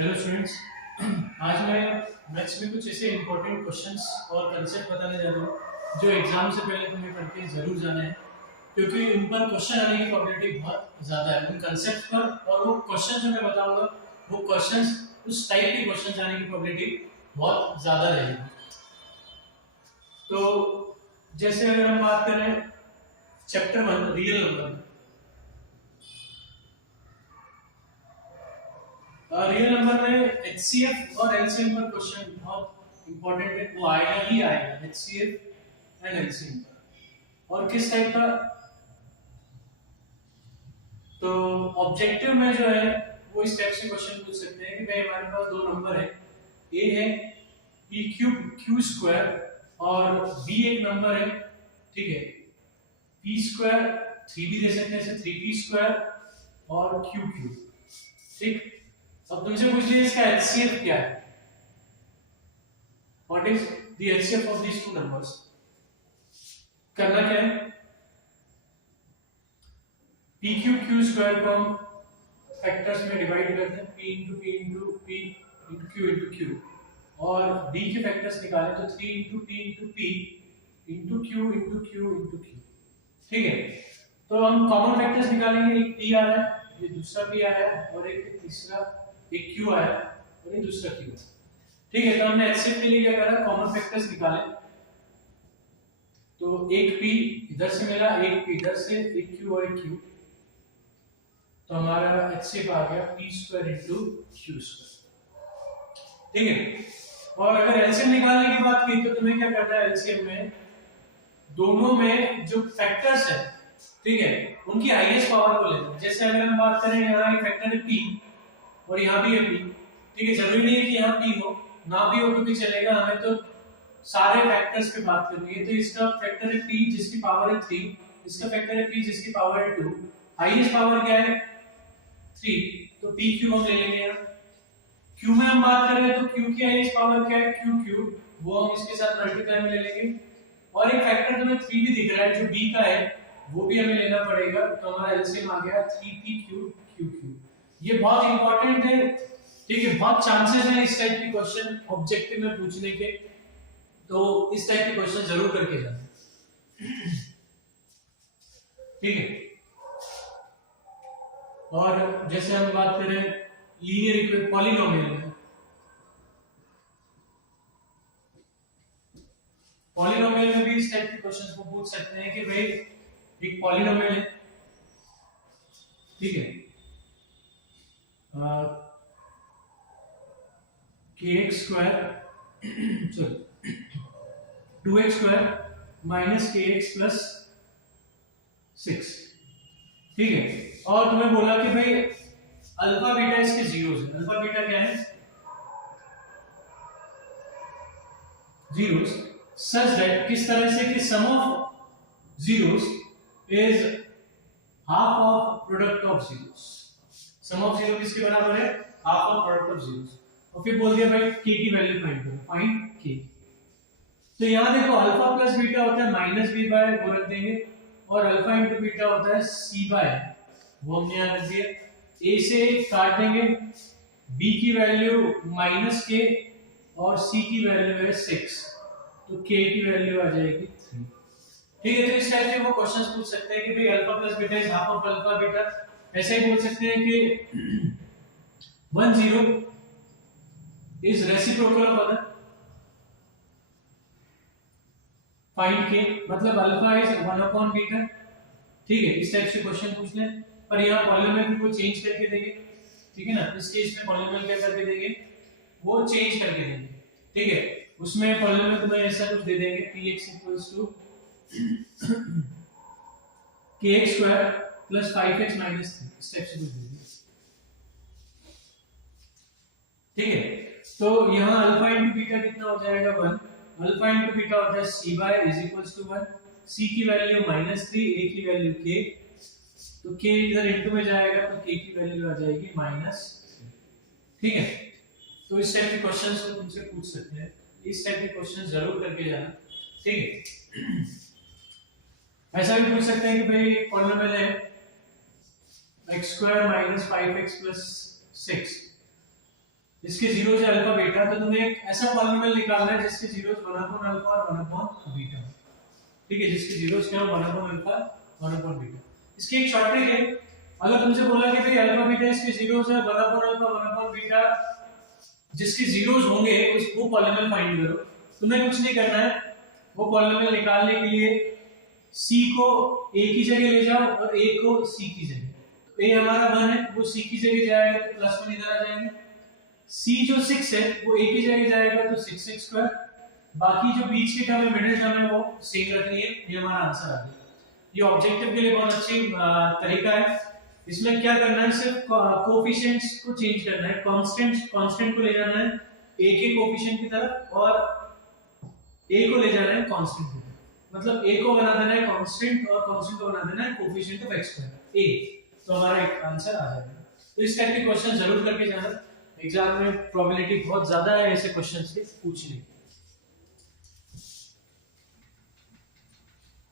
Hello students. आज मैं maths में कुछ ऐसे इंपॉर्टेंट क्वेश्चंस और कंसेप्ट बताने जा रहा हूँ जो एग्जाम से पहले तुम्हें पढ़ के जरूर जाना है, क्योंकि उन पर क्वेश्चन आने की प्रोबेबिलिटी बहुत ज़्यादा है उन कंसेप्ट पर। और वो क्वेश्चन जो मैं बताऊंगा वो क्वेश्चंस उस टाइप के क्वेश्चन आने की प्रोबेबिलिटी बहुत ज़्यादा रहेगी। तो जैसे अगर हम बात करें chapter 1 real number, real number में एचसीएफ और एलसीएम पर क्वेश्चन बहुत इंपॉर्टेंट है, वो आएगा ही आएगा एचसीएफ एंड एलसीएम पर। और किस टाइप का, तो ऑब्जेक्टिव में जो है वो इस टाइप से क्वेश्चन पूछ सकते हैं कि भाई हमारे पास दो नंबर है, ए है पी क्यूब क्यू स्क्वायर और बी एक नंबर है, ठीक है, पी स्क्वायर 3 भी दे सकते हैं, जैसे 3p स्क्वायर और क्यू क्यूब, ठीक। अब तुमसे पूछ लिया इसका एचसीएफ क्या है, what is the HCF of these two numbers. करना क्या है, पी क्यूब क्यू स्क्वायर को हम फैक्टर्स में डिवाइड करते हैं, p into p into p into q into q, और b के फैक्टर्स निकालें तो 3 into p into p into q into q into q, ठीक है। तो हम कॉमन फैक्टर्स निकालेंगे, एक p आ रहा है, ये दूसरा p आया है, और एक तीसरा एक q आया और ये दूसरा q, ठीक है। तो हमने एचसीएफ के लिए क्या करा, कॉमन फैक्टर्स निकाले, तो एक p इधर से मिला, एक p इधर से, एक q और एक q, तो हमारा एचसीएफ आ गया p square into q square, ठीक है। और अगर एलसीएम निकालने की बात की तो तुम्हें क्या करना है, एलसीएम में दोनों में जो फैक्टर्स है, ठीक है, उनकी हाईएस्ट पावर को लेना। जैसे अगर हम बात करें यहाँ एक फैक्टर है p और यहाँ भी है p, ठीक है, जरूरी नहीं है कि यहाँ p हो, ना भी हो तो भी चलेगा, हमें तो सारे फैक्टर्स पे बात करनी है। तो इसका फैक्टर है p जिसकी पावर है 3, इसका फैक्टर है p जिसकी पावर है 2, हाईएस्ट पावर क्या है 3, तो p क्यूब हम ले लेंगे यहाँ। q में हम बात करें तो q की हाईएस्ट पावर क्या है q क्यूब, वो हम इसके साथ मल्टीप्लाई में ले लेंगे। और एक फैक्टर तुम्हें 3 भी दिख रहा है जो b का है, वो भी हमें लेना पड़ेगा, तो हमारा एलसीएम आ गया 3p क्यूब q क्यूब। ये बहुत इंपॉर्टेंट है, ठीक है, बहुत चांसेस है इस टाइप के क्वेश्चन ऑब्जेक्टिव में पूछने के, तो इस टाइप के क्वेश्चन जरूर करके जाना, ठीक है। और जैसे हम बात करें लीनियर पॉलिनोमियल में, पॉलिनोमियल में भी इस टाइप के क्वेश्चंस को पूछ सकते हैं कि भाई एक पॉलिनोमियल है, ठीक है, kx square sorry 2x square minus kx plus 6, ठीक है। और तुम्हें बोला कि भाई अल्फा बीटा इसके जीरोस है, अल्फा बीटा क्या है, जीरोस, सच दैट किस तरह से कि sum of zeros is half of product of zeros, sum of zero किसके बराबर है, half of product of zeros. और फिर बोल दिया भाई k की वैल्यू फाइंड करो, फाइंड k। तो यहां देखो अल्फा प्लस बीटा होता है माइनस b बाय, वो रख देंगे, और अल्फा इंटू बीटा होता है c बाय, वो हमने यहां रख दिया। a से काट देंगे, b की वैल्यू माइनस k और c की वैल्यू है 6, तो k की वैल्यू आ जाएगी 3, ठीक है। तो इस टाइप से वो क्वेश्चंस पूछ सकते हैं कि भाई alpha plus beta is half of alpha beta. ऐसे ही बोल सकते हैं कि 1 0 is reciprocal of other, find के, मतलब अल्फा इज 1 अपॉन बीटा, ठीक है। इस टाइप से क्वेश्चन पूछ ले, पर यहाँ पॉलिनोमियल को चेंज करके देंगे, ठीक है ना। इस केस में पॉलिनोमियल क्या करके देंगे, वो चेंज करके देंगे, ठीक है। उसमें पॉलिनोमियल तुम्हें ऐसा कुछ दे देंगे px kx square plus 5x minus 3, इस टाइप से कुछ दे देंगे, ठीक है। तो यहाँ अल्फा इंटू बीटा कितना हो जाएगा 1, अल्फा इंटू बीटा होता है c by is equals to 1, c की वैल्यू -3, a की वैल्यू k, तो k इधर इनटू में जाएगा तो k की वैल्यू आ जाएगी -3, ठीक है। तो इस टाइप के क्वेश्चंस को तुमसे पूछ सकते हैं, इस टाइप के क्वेश्चंस जरूर करके जाना, ठीक है। ऐसा भी पूछ सकते हैं कि भाई पॉलिनोमियल है x square minus 5x plus 6, इसके जीरोस है अल्फा बीटा, तो तुम्हें एक ऐसा पॉलिनोमियल निकालना है जिसके जीरोस 1 अपॉन अल्फा और 1 अपॉन बीटा, ठीक है, जिसके जीरोस क्या हो 1 अपॉन अल्फा 1 अपॉन बीटा। इसकी एक शॉर्ट ट्रिक है, अगर तुमसे बोला कि भाई अल्फा बीटा इसके जीरोस है 1 अपॉन अल्फा 1 अपॉन बीटा, जिसके जीरोस होंगे उस वो पॉलिनोमियल फाइंड करो। तुम्हें कुछ नहीं करना है, वो पॉलिनोमियल निकालने के लिए c को a की जगह ले जाओ और a को c की जगह। तो a हमारा 1 है, वो c की जगह जाएगा तो +1 इधर आ जाएगा। c जो 6 है वो a की जगह जाएगा तो 6x स्क्वायर, बाकी जो बीच के टर्म है मिडिल टर्म है वो सेम रखनी है। ये हमारा आंसर आ गया। ये ऑब्जेक्टिव के लिए बहुत अच्छी तरीका है। इसमें क्या करना है, सिर्फ कोएफिशिएंट्स को चेंज करना है, कांस्टेंट को ले जाना है a के कोएफिशिएंट की तरफ और a को ले जाना है कांस्टेंट की तरफ। मतलब a को बना देना है कांस्टेंट और कांस्टेंट को बना देना है coefficient of x square a। तो हमारा एक आंसर आ जाएगा। तो इस टाइप के क्वेश्चन जरूर करके जाना, एग्जाम में प्रोबेबिलिटी बहुत ज्यादा है ऐसे क्वेश्चंस के पूछने की।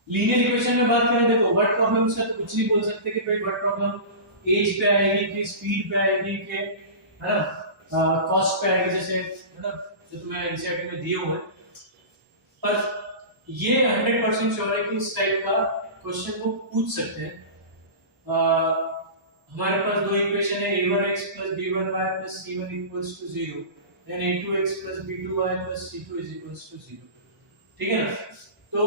लीनियर इक्वेशन में बात करें, देखो व्हाट प्रॉब्लम से कुछ नहीं बोल सकते कि भाई व्हाट प्रॉब्लम एज पे आएगी कि स्पीड पे आएगी कि है ना कॉस्ट पे आएगी, जैसे है ना जो तुम्हें एनसीईआरटी में दिए हुए हैं। पर ये 100% श्योर है कि इस टाइप का क्वेश्चन वो पूछ सकते हैं। हमारे पास दो इक्वेशन है a1x b1y c1 0, then a2x b2y c2 0, ठीक है ना। तो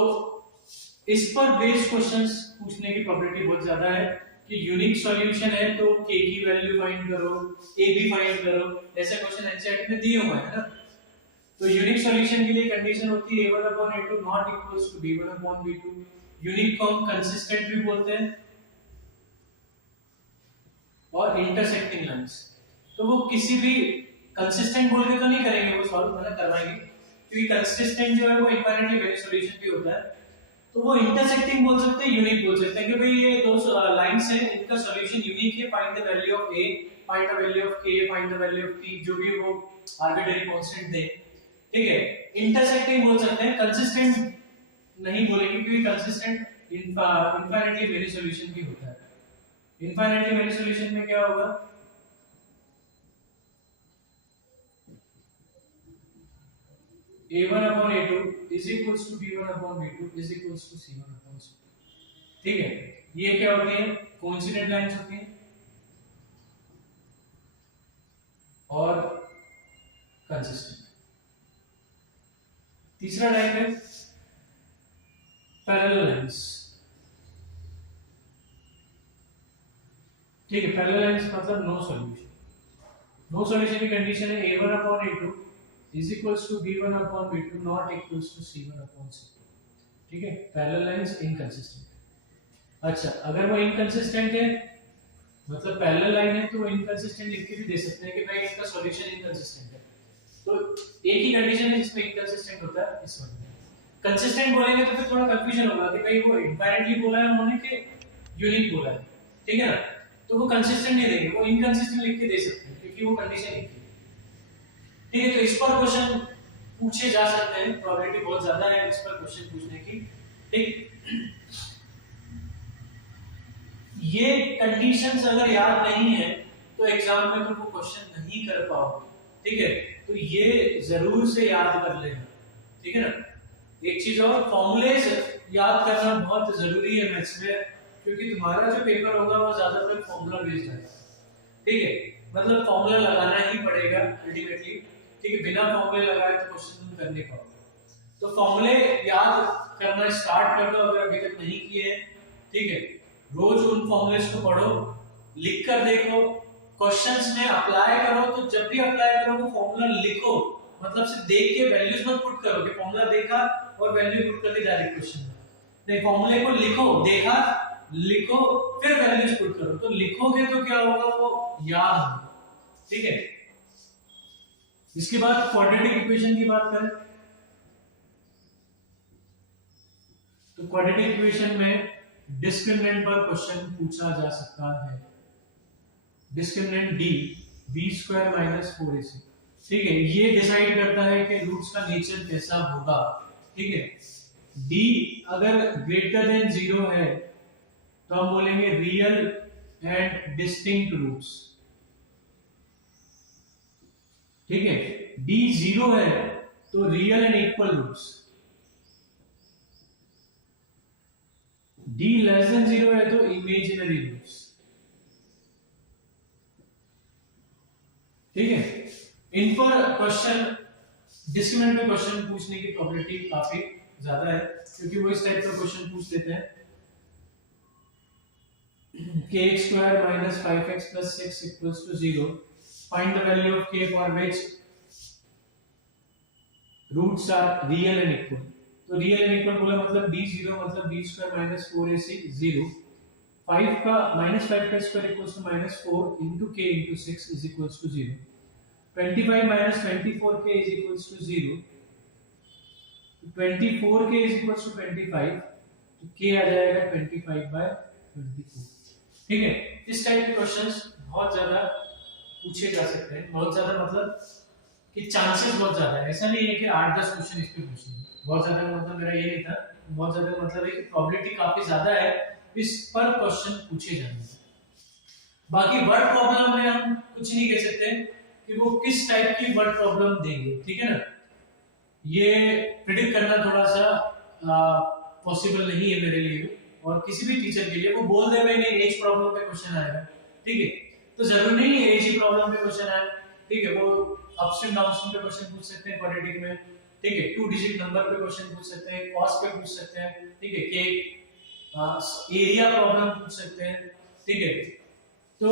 इस पर बेस्ड क्वेश्चंस पूछने की प्रोबेबिलिटी बहुत ज्यादा है कि यूनिक सॉल्यूशन है तो k की वैल्यू फाइंड करो, a भी फाइंड करो, ऐसे क्वेश्चन एनसीईआरटी में दिए हुए हैं ना। तो यूनिक सॉल्यूशन के लिए कंडीशन होती है a1 upon a2 not equals to b1 upon b2। Unique को हम कंसिस्टेंट भी बोलते हैं और इंटरसेक्टिंग लाइंस। तो वो किसी भी कंसिस्टेंट बोल के तो नहीं करेंगे, वो सॉल्व मतलब करवाएंगे, क्योंकि कंसिस्टेंट जो है वो इनफाइनाइटली वेरी सॉल्यूशन भी होता है। तो वो इंटरसेक्टिंग बोल सकते हैं, यूनिक बोल सकते हैं कि भाई ये दो लाइंस हैं, इनका सॉल्यूशन यूनिक है, find the value of a, find the value of k, find the value of t, जो भी वो आर्बिट्ररी कांस्टेंट दे, ठीक है। इंटरसेक्टिंग बोल सकते हैं, कंसिस्टेंट नहीं बोलेंगे क्योंकि कंसिस्टेंट इनफाइनाइटली वेरी सॉल्यूशन भी होता है। इनफाइनाइटली वेरी सॉल्यूशन में क्या होगा, a1 upon a2 is equals to b1 upon b2 is equals to c1 upon c, ठीक है। ये क्या होती है, कोइंसिडेंट लाइंस होती हैं और कंसिस्टेंट। तीसरा टाइप है पैरेलल लाइंस, ठीक है। पैरेलल लाइंस मतलब नो सॉल्यूशन। नो सॉल्यूशन की कंडीशन है a1 upon a2 is equals to b1 upon b2 not equals to c1 upon c, ठीक है। Parallel lines inconsistent. अच्छा, अगर वो इनकंसिस्टेंट है मतलब पैरेलल लाइन है तो वो इनकंसिस्टेंट लिख के भी दे सकते हैं कि भाई इसका सॉल्यूशन इनकंसिस्टेंट है। तो एक ही कंडीशन है जिसमें इनकंसिस्टेंट होता है, इस वाले में। कंसिस्टेंट बोलेंगे तो फिर थोड़ा कंफ्यूजन होगा कि भाई वो इनफाइनाइटली बोला है उन्होंने कि यूनिक बोला है, ठीक है ना। तो वो कंसिस्टेंट नहीं देंगे, वो इनकंसिस्टेंट लिख के दे सकते हैं क्योंकि वो कंडीशन लिखी है, ठीक है। तो इस पर क्वेश्चन पूछे जा सकते हैं, प्रोबेबिलिटी बहुत ज्यादा है इस पर क्वेश्चन पूछने की, ठीक। ये कंडीशंस अगर याद नहीं है तो एग्जाम में तुम वो क्वेश्चन नहीं कर पाओगे, ठीक है। तो ये जरूर से याद कर लेना, ठीक है ना। एक चीज और, फॉर्मूलेस याद करना बहुत जरूरी है मैथ्स में, क्योंकि तुम्हारा जो पेपर होगा वो ज्यादातर फॉर्मूला बेस्ड है, ठीक है। मतलब फॉर्मूला लगाना ही पड़ेगा अल्टीमेटली, ठीक है। बिना फॉर्मूले लगाए तो क्वेश्चन तुम कर नहीं पाओगे। तो फॉर्मूले याद करना स्टार्ट कर दो अगर अभी तक नहीं किए हैं, ठीक है। रोज उन फॉर्मूलेस को पढ़ो, लिख कर देखो, क्वेश्चंस में अप्लाई करो। तो जब भी अप्लाई करो वो फॉर्मूला लिखो, मतलब सिर्फ देख के वैल्यूज मत पुट करो कि फॉर्मूला देखा और वैल्यू पुट कर दी डायरेक्ट क्वेश्चन में। नहीं, फॉर्मूले को लिखो, देखा, लिखो, फिर वैल्यूज पुट करो। तो लिखोगे तो क्या होगा, वो याद होगा, ठीक है। इसके बाद क्वाड्रेटिक इक्वेशन की बात करें तो क्वाड्रेटिक इक्वेशन में डिस्क्रिमिनेंट पर क्वेश्चन पूछा जा सकता है। डिस्क्रिमिनेंट d b² - 4ac, ठीक है। ये डिसाइड करता है कि रूट्स का नेचर कैसा होगा, ठीक है। d अगर ग्रेटर देन 0 है तो हम बोलेंगे रियल एंड डिस्टिंक्ट रूट्स, ठीक है, d 0 है तो real and equal roots, d less than 0 है तो इमेजिनरी रूट्स। ठीक है, इन पर क्वेश्चन डिस्क्रिमिनेंट में क्वेश्चन पूछने की प्रोबेबिलिटी काफी ज्यादा है, क्योंकि वो इस टाइप का क्वेश्चन पूछ देते हैं kx² - 5x + 6 = 0, find the value of k for which roots are real and equal। तो रियल एंड इक्वल बोला मतलब d 0 मतलब b² - 4ac 0, 5 का -5 का square equals to -4 into k into 6 is equals to 0, 25 - 24k is equals to 0, 24k is equals to 25, तो k आ जाएगा 25/24। ठीक है, इस टाइप के क्वेश्चंस बहुत ज्यादा पूछे जा सकते हैं, बहुत ज्यादा मतलब कि चांसेस बहुत ज्यादा है, ऐसा नहीं है कि 8-10 क्वेश्चन इस पे पूछने हैं, बहुत ज्यादा का मतलब मेरा ये नहीं था, बहुत ज्यादा का मतलब है कि प्रोबेबिलिटी काफी ज्यादा है इस पर क्वेश्चन पूछे जाने की। बाकी वर्ड प्रॉब्लम में हम कुछ नहीं कह सकते कि वो किस टाइप की वर्ड प्रॉब्लम देंगे, ठीक है ना, ये प्रिडिक्ट करना थोड़ा सा पॉसिबल नहीं है मेरे लिए और किसी भी टीचर के लिए। वो बोल दे भाई नहीं एज प्रॉब्लम पे क्वेश्चन आएगा, ठीक है, तो जरूरी नहीं है एज प्रॉब्लम पे क्वेश्चन आए, ठीक है, वो अपस्ट्रीम डाउनस्ट्रीम पे क्वेश्चन पूछ सकते हैं क्वाड्रेटिक में, ठीक है, 2 डिजिट नंबर पे क्वेश्चन पूछ सकते हैं, कॉस्ट पे पूछ सकते हैं, ठीक है, के एरिया प्रॉब्लम पूछ सकते हैं, ठीक है, तो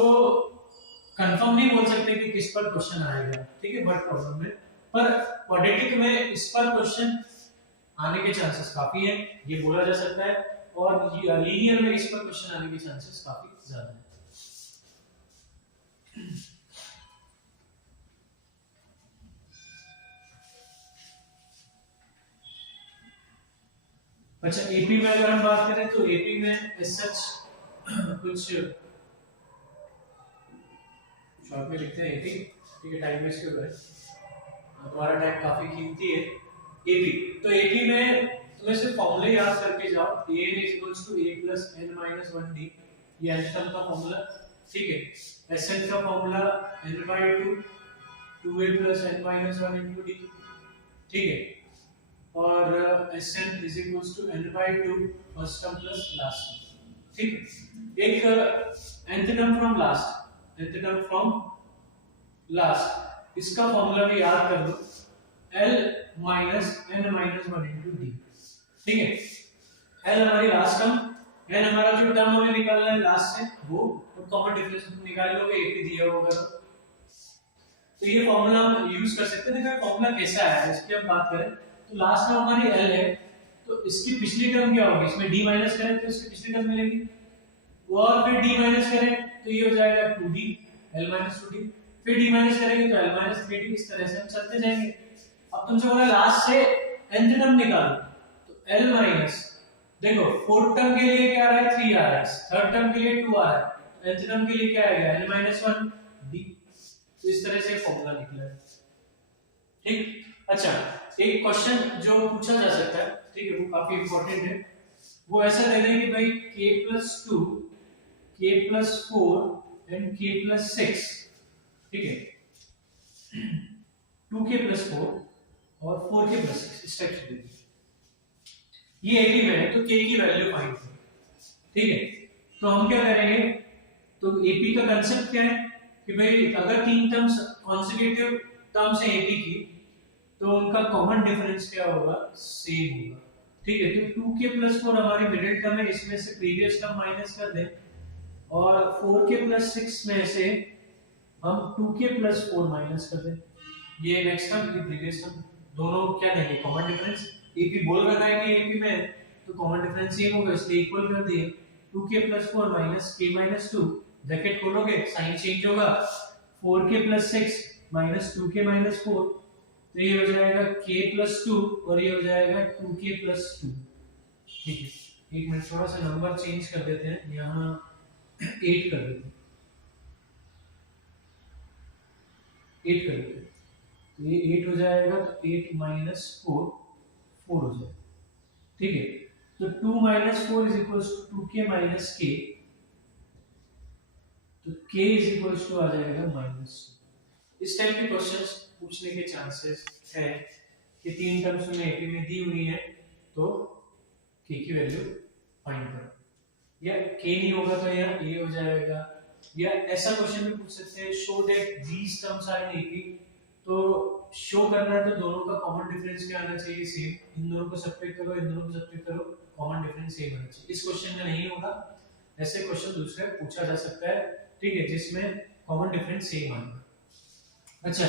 कंफर्म नहीं बोल सकते कि किस पर क्वेश्चन आएगा, ठीक है, वर्ड प्रॉब्लम में, पर क्वाड्रेटिक में इस पर क्वेश्चन आने के चांसेस काफी हैं, ये बोला जा सकता है, और लीनियर में इस पर क्वेश्चन आने के चांसेस काफी ज्यादा हैं। अच्छा, एपी में अगर हम बात करें तो एपी में एज सच कुछ शॉर्ट में लिखते हैं एपी, ठीक है, टाइम वेस्ट क्यों करें, हमारा टाइम काफी कीमती है। एपी, तो एपी में तुम्हें सिर्फ फॉर्मूले याद करके जाओ, a = a + n - 1d, ये एसएन का फॉर्मूला, ठीक है, एसएन का formula n/2 2a + n - 1 * d, ठीक है, और Sn = n/2 first term plus last term, ठीक है, एक nth टर्म फ्रॉम लास्ट, इसका फॉर्मूला भी याद कर लो, L - n - 1 * d, ठीक है, L हमारी लास्ट टर्म, n हमारा जो टर्म हमें निकालना है लास्ट से वो, और कॉमन डिफरेंस तुम निकाल लोगे, एक ही दिया होगा तो ये फॉर्मूला हम यूज कर सकते हैं। देखो फॉर्मूला कैसा है इसकी हम बात करें तो लास्ट में हमारी L है, तो इसकी पिछली टर्म क्या होगी, इसमें d माइनस करें तो इसकी पिछली टर्म मिलेगी, और फिर d माइनस करें तो ये हो जाएगा 2d, L - 2d, फिर d माइनस करेंगे तो L - 3d, इस तरह से हम चलते जाएंगे। अब तुमसे बोला लास्ट से nth टर्म निकालो, तो L माइनस, देखो फोर्थ टर्म के लिए क्या आ रहा है 3 आ रहा है, थर्ड टर्म के लिए 2 आ रहा है, nth टर्म के लिए क्या आएगा L - 1d, तो इस तरह से फॉर्मूला निकला है, ठीक। अच्छा, एक क्वेश्चन जो पूछा जा सकता है, ठीक है, वो काफी इंपॉर्टेंट है, वो ऐसा दे दें कि भाई k + 2 k + 4 एंड k + 6, ठीक है, 2k + 4 और 4k + 6 इस टाइप से दे दें, ये 80 में है तो k की वैल्यू फाइंड करें, ठीक है, तो हम क्या करेंगे, तो AP का कांसेप्ट क्या है कि भाई अगर तीन टर्म्स कॉन्सेक्यूटिव टर्म्स हैं AP की तो उनका कॉमन डिफरेंस क्या होगा, सेम होगा, ठीक है, तो 2k + 4 हमारी मिडिल टर्म है, इसमें से प्रीवियस टर्म माइनस कर दें, और 4k + 6 में से हम 2k + 4 माइनस कर दें, ये नेक्स्ट टर्म ये प्रीवियस टर्म, दोनों क्या देंगे कॉमन डिफरेंस, AP बोल रहा है कि AP में तो कॉमन डिफरेंस सेम होगा इसलिए इक्वल कर दिए, 2k + 4 - k - 2, ब्रैकेट खोलोगे साइन चेंज होगा, 4k + 6 - 2k - 4, तो ये हो जाएगा k + 2 और ये हो जाएगा 2k + 2, ठीक है, एक मिनट थोड़ा सा नंबर चेंज कर देते हैं, यहाँ 8 कर देते हैं, 8 कर देते हैं, तो ये 8 हो जाएगा, तो 8 - 4 4 हो जाएगा, ठीक है, तो 2 - 4 = 2k - k, तो k = आ जाएगा -2, इस टाइप के क्वेश्चंस पूछने के चांसेस है कि 3 टर्म्स में एपी में दी हुई है तो के की वैल्यू फाइंड करो, या के नहीं होगा तो यहाँ ए हो जाएगा, या ऐसा क्वेश्चन भी पूछ सकते हैं show that these terms are in AP, तो शो करना है तो दोनों का कॉमन डिफरेंस क्या आना चाहिए, सेम, इन दोनों को सब्ट्रैक्ट करो, इन दोनों को सब्ट्रैक्ट करो, कॉमन डिफरेंस सेम आना चाहिए। इस क्वेश्चन में नहीं होगा, ऐसे क्वेश्चन दूसरे पूछा जा सकता है, ठीक है, जिसमें कॉमन डिफरेंस सेम आएगा। अच्छा,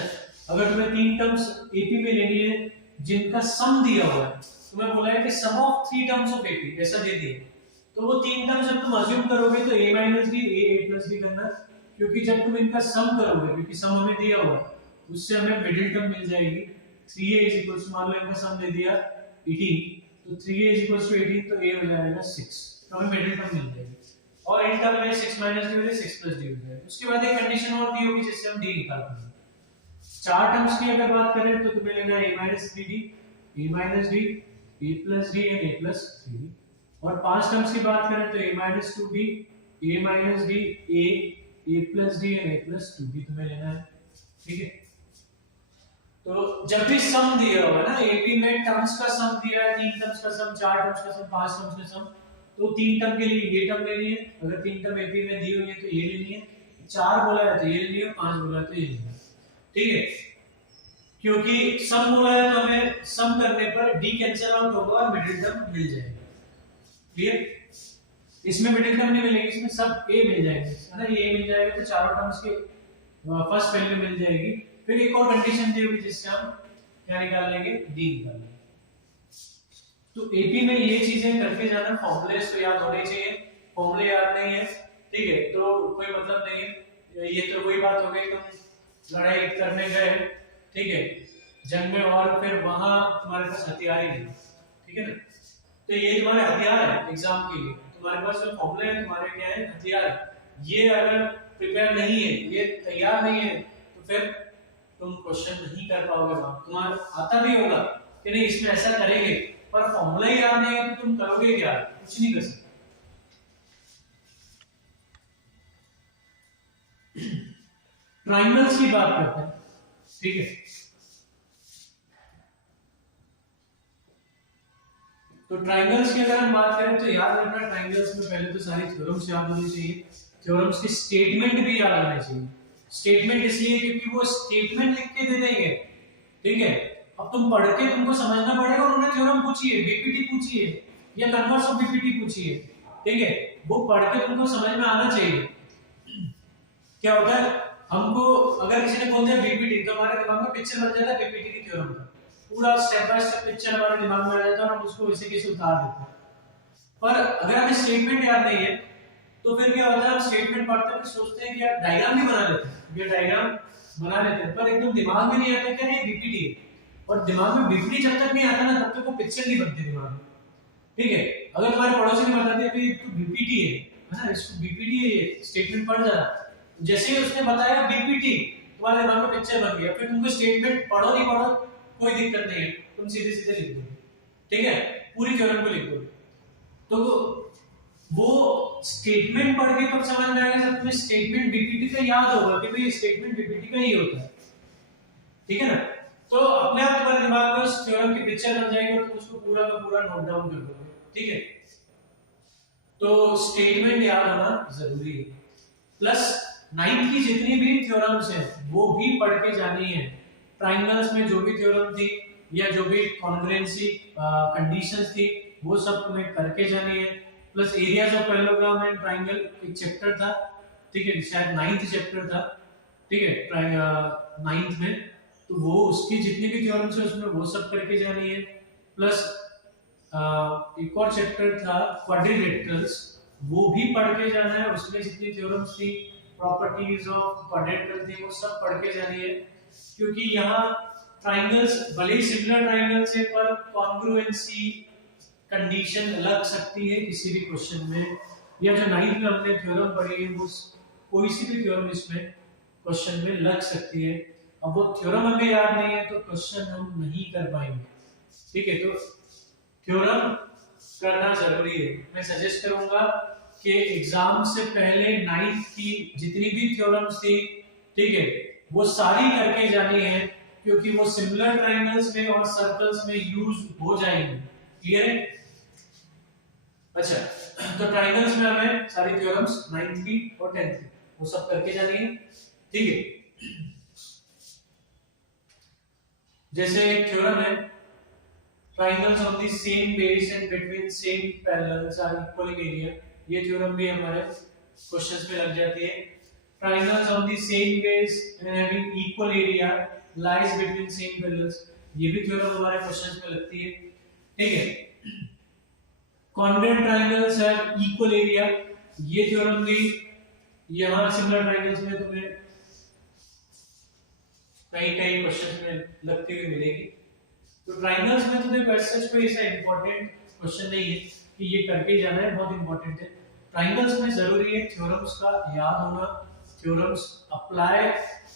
अगर तुम्हें 3 टर्म्स एपी में लेनी है जिनका सम दिया हुआ है, तुम्हें बोला है कि sum of 3 terms of AP, ऐसा दे दिया, तो वो 3 टर्म्स जब तुम अज्यूम करोगे तो a minus b a plus b करना, क्योंकि जब तुम इनका सम करोगे, क्योंकि सम हमें दिया हुआ है, उससे हमें मिडिल टर्म मिल जाएगी 3a इज इक्वल टू, मान लो इनका सम दे दिया 18, तो 3a इज इक्वल टू 18, तो a हो जाएगा 6, तो हमें मिडिल टर्म मिल जाएगी, और इन टर्म में 6 माइनस d हो जाएगा 6 प्लस d हो जाएगा। उसके बाद एक कंडीशन और दी होगी जिससे हम d निकाल पाएंगे। 4 टर्म्स की अगर बात करें तो तुम्हें लेना है a minus 3d, a minus d, a plus d and a plus 3d, और 5 टर्म्स की बात करें तो a minus 2d, a minus d, a plus d and a plus 2d तुम्हें लेना है, ठीक है। तो जब भी सम दिया होगा ना, एपी में टर्म्स का सम दिया है, 3 टर्म्स का सम, 4 टर्म्स का सम, 5 टर्म्स का सम, तो 3 टर्म के लिए ये टर्म लेनी है, अगर 3 टर्म एपी में दी हुई है तो ये लेनी है, 4 बोला है तो ये लेनी है, 5 बोला है तो ये लेनी है, ठीक है। क्योंकि सम बोला है तो हमें सम करने पर d कैंसिल आउट होगा और मिडिल टर्म मिल जाएगा, क्लियर। इसमें मिडिल टर्म नहीं मिलेगी, इसमें सब a मिल जाएंगे, है ना, ये a मिल जाएगा तो चारों टर्म्स के फर्स्ट वैल्यू मिल जाएगी। फिर एक और कंडीशन दी होगी जिससे हम क्या निकाल लेंगे, d निकाल लेंगे। तो एपी में ये चीजें करके जाना, फॉर्मूलेस तो याद होने चाहिए, फॉर्मूले याद नहीं है, ठीक है, तो कोई मतलब नहीं है। ये तो वही बात हो गई, तुम लड़ाई करने गए, ठीक है, जंग में, और फिर वहां तुम्हारे पास हथियार ही नहीं, ठीक है ना, तो ये तुम्हारे हथियार है एग्जाम के लिए, तुम्हारे पास जो फॉर्मूले हैं तुम्हारे क्या है, हथियार। ये अगर प्रिपेयर नहीं है, ये तैयार नहीं है, तो फिर तुम क्वेश्चन नहीं कर पाओगे। वहां तुम्हारा आता भी होगा कि नहीं इसमें ऐसा करेंगे, पर फॉर्मूला ही याद नहीं है तो तुम करोगे क्या, कुछ नहीं कर सकते। ट्रायंगल्स की बात करते हैं, ठीक है, तो ट्रायंगल्स की अगर हम बात करें तो याद रखना, ट्रायंगल्स में पहले तो सारी थ्योरम्स याद होनी चाहिए, थ्योरम्स के स्टेटमेंट भी याद होने चाहिए। स्टेटमेंट इसलिए क्योंकि वो स्टेटमेंट लिख के दे देंगे, ठीक है, अब तुम पढ़ के तुमको समझना पड़ेगा, उन्होंने थ्योरम पूछी है, बीपीटी पूछी है, या कन्वर्स ऑफ बीपीटी पूछी है, ठीक है, वो पढ़ के तुमको समझ में आना चाहिए। क्या होता है, हमको अगर किसी ने बोल दिया बीपीटी, तो हमारे दिमाग में पिक्चर बन जाता है बीपीटी की थ्योरम का, पूरा स्टेप बाय स्टेप पिक्चर हमारे दिमाग में आ जाता है और हम उसको वैसे कैसे उतार देते हैं। पर अगर हमें स्टेटमेंट याद नहीं है तो फिर क्या होता है, हम स्टेटमेंट पढ़ते हैं सोचते हैं कि यार डायग्राम भी बना लेते हैं, ये डायग्राम बना लेते हैं, पर एकदम दिमाग में नहीं आता कि ये बीपीटी है, और दिमाग में बीपीटी जब तक नहीं आता ना तब तक वो पिक्चर नहीं बनती दिमाग में, ठीक है। अगर तुम्हारे पड़ोसी ने बता दिया कि तो बीपीटी है ना, इसको बीपीटी है, ये स्टेटमेंट पढ़ जाना, जैसे ही उसने बताया बीपीटी, तुम्हारे दिमाग में पिक्चर बन गया, फिर तुमको स्टेटमेंट पढ़ो नहीं पढ़ो कोई दिक्कत नहीं है, तुम सीधे सीधे लिख दोगे, ठीक है, पूरी थ्योरम को लिख दोगे। तो वो स्टेटमेंट पढ़ के कब समझ में आएगा जब तुम्हें स्टेटमेंट बीपीटी का याद होगा कि भाई स्टेटमेंट बीपीटी का ही होता है, ठीक है ना, तो अपने आप तुम्हारे दिमाग में उस थ्योरम की पिक्चर बन जाएगी और तुम उसको पूरा का पूरा नोट डाउन कर दोगे, ठीक है। तो स्टेटमेंट याद होना जरूरी है, प्लस 9th की जितनी भी थ्योरम्स हैं वो भी पढ़ के जानी है। ट्रायंगल्स में जो भी थ्योरम थी या जो भी कॉन्ग्रुएंसी कंडीशंस थी वो सब तुम्हें करके जानी है, plus areas of parallelogram and triangle एक चैप्टर था, ठीक है, शायद 9th चैप्टर था, ठीक है, 9th में, तो वो उसकी जितनी भी थ्योरम्स है उसमें वो सब करके जानी है। प्लस एक और चैप्टर था क्वाड्रिलेटरल्स, वो भी पढ़ के जाना है, उसमें जितनी थ्योरम्स थी, प्रॉपर्टीज ऑफ क्वाड्रिलेटरल थी, वो सब पढ़ के जानी है, क्योंकि यहाँ ट्रायंगल्स भले ही सिमिलर ट्रायंगल्स है पर कॉन्ग्रुएंसी कंडीशन लग सकती है किसी भी क्वेश्चन में, या जो 9th में हमने थ्योरम पढ़ी है वो कोई सी भी थ्योरम इसमें क्वेश्चन में लग सकती है। अब वो थ्योरम हमें याद नहीं है तो क्वेश्चन हम नहीं कर पाएंगे, ठीक है, तो थ्योरम करना जरूरी है। मैं सजेस्ट करूंगा कि एग्जाम से पहले 9th की जितनी भी थ्योरम्स थी, ठीक है, वो सारी करके जानी है, क्योंकि वो सिमिलर ट्रायंगल्स में और सर्कल्स में यूज हो जाएंगे। क्लियर है? अच्छा, तो ट्रायंगल्स में हमें सारी थ्योरम्स 9th की और 10th की वो सब करके जानी है। ठीक है, जैसे एक थ्योरम है, triangles of the same base and between same parallels are equal in area, ये थ्योरम भी हमारे क्वेश्चंस में लग जाती है। Triangles of the same base and having equal area lies between same parallels, ये भी थ्योरम हमारे क्वेश्चंस में लगती है। ठीक है, congruent triangles have equal area, ये थ्योरम भी यहाँ सिमिलर ट्रायंगल्स में तुम्हें कई कई क्वेश्चंस में लगती हुई मिलेगी। तो ट्रायंगल्स में तो देखो ऐसा कोई ऐसा इंपॉर्टेंट क्वेश्चन नहीं है कि ये करके ही जाना है, बहुत इंपॉर्टेंट है। ट्रायंगल्स में जरूरी है थ्योरम्स का याद होना, थ्योरम्स अप्लाई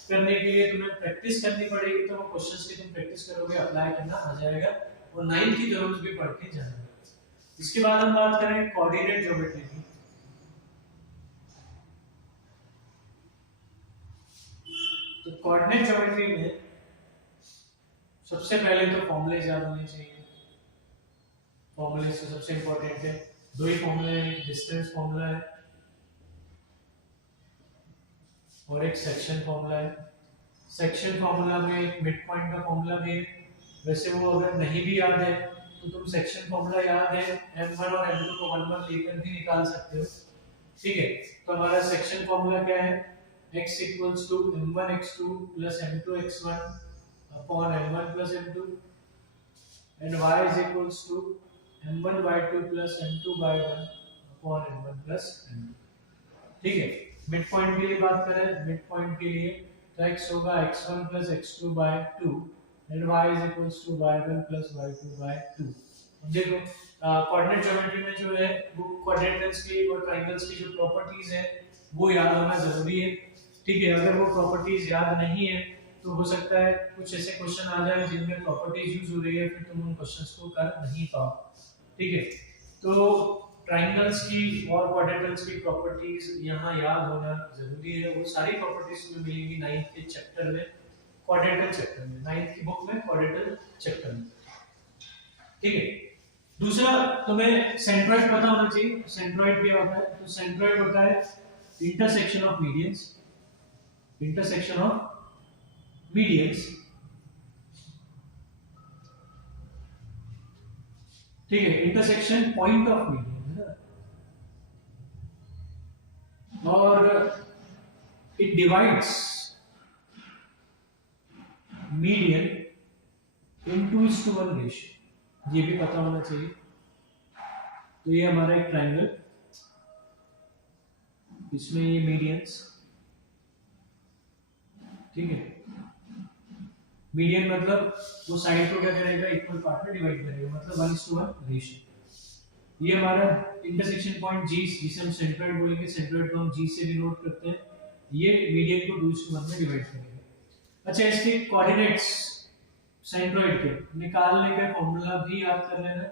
करने के लिए तुम्हें प्रैक्टिस करनी पड़ेगी, तो वो क्वेश्चंस की तुम प्रैक्टिस करोगे, अप्लाई करना आ जाएगा, और 9th की थ्योरम्स भी पढ़ के जाना है। इसके बाद हम बात करें कोऑर्डिनेट ज्योमेट्री की। तो कोऑर्डिनेट ज्योमेट्री में सबसे पहले तो फॉर्मूले याद होने चाहिए। फॉर्मूले तो सबसे इंपॉर्टेंट है, दो ही फॉर्मूले हैं, एक डिस्टेंस फॉर्मूला है और एक सेक्शन फॉर्मूला है। सेक्शन फॉर्मूला में एक मिड पॉइंट का फॉर्मूला भी है, वैसे वो अगर नहीं भी याद है तो तुम सेक्शन फॉर्मूला याद है m1 और m2 को 1 लेकर भी निकाल सकते हो। ठीक है, तो हमारा सेक्शन फॉर्मूला क्या है, x equals to m1x2 plus m2x1 upon m1 plus m2 and y is equals to m1y2 plus m2y1 upon m1 plus m2। ठीक है, मिड पॉइंट के लिए बात करें, मिड पॉइंट के लिए तो x होगा x1 plus x2 by 2 and y is equals to y1 plus y2 by 2। देखो कोऑर्डिनेट ज्योमेट्री में जो है वो क्वाड्रेंटल्स की और ट्रायंगल्स की जो प्रॉपर्टीज है वो याद होना जरूरी है। ठीक है, अगर वो प्रॉपर्टीज याद नहीं है तो हो सकता है कुछ ऐसे क्वेश्चन आ जाए जिनमें प्रॉपर्टीज यूज हो रही है, फिर तुम उन क्वेश्चंस को कर नहीं पाओ। ठीक है, तो ट्रायंगल्स की और क्वाड्रेंटल्स की प्रॉपर्टीज यहाँ याद होना जरूरी है। वो सारी प्रॉपर्टीज तुम्हें मिलेंगी 9th के चैप्टर में, क्वाड्रेंटल चैप्टर में, 9th की बुक में क्वाड्रेंटल चैप्टर में। ठीक है, दूसरा तुम्हें सेंट्रॉइड पता होना चाहिए। सेंट्रॉइड क्या होता है, तो सेंट्रॉइड होता है intersection of medians, intersection of medians. ठीक है, इंटरसेक्शन पॉइंट ऑफ मीडियन है ना, और it divides median in 2:1 ratio, ये भी पता होना चाहिए। तो ये हमारा एक ट्रायंगल, इसमें ये मीडियंस, ठीक है, मीडियन मतलब वो साइड को क्या करेगा, इक्वल पार्ट में डिवाइड करेगा, मतलब 1:1 रेशियो। ये हमारा इंटरसेक्शन पॉइंट G, जिसे हम सेंट्रॉइड बोलेंगे, सेंट्रॉइड को हम G से डिनोट करते हैं, ये मीडियन को 2:1 में डिवाइड करेगा। अच्छा, इसके कोऑर्डिनेट्स सेंट्रॉइड के निकालने का फॉर्मूला भी याद कर लेना।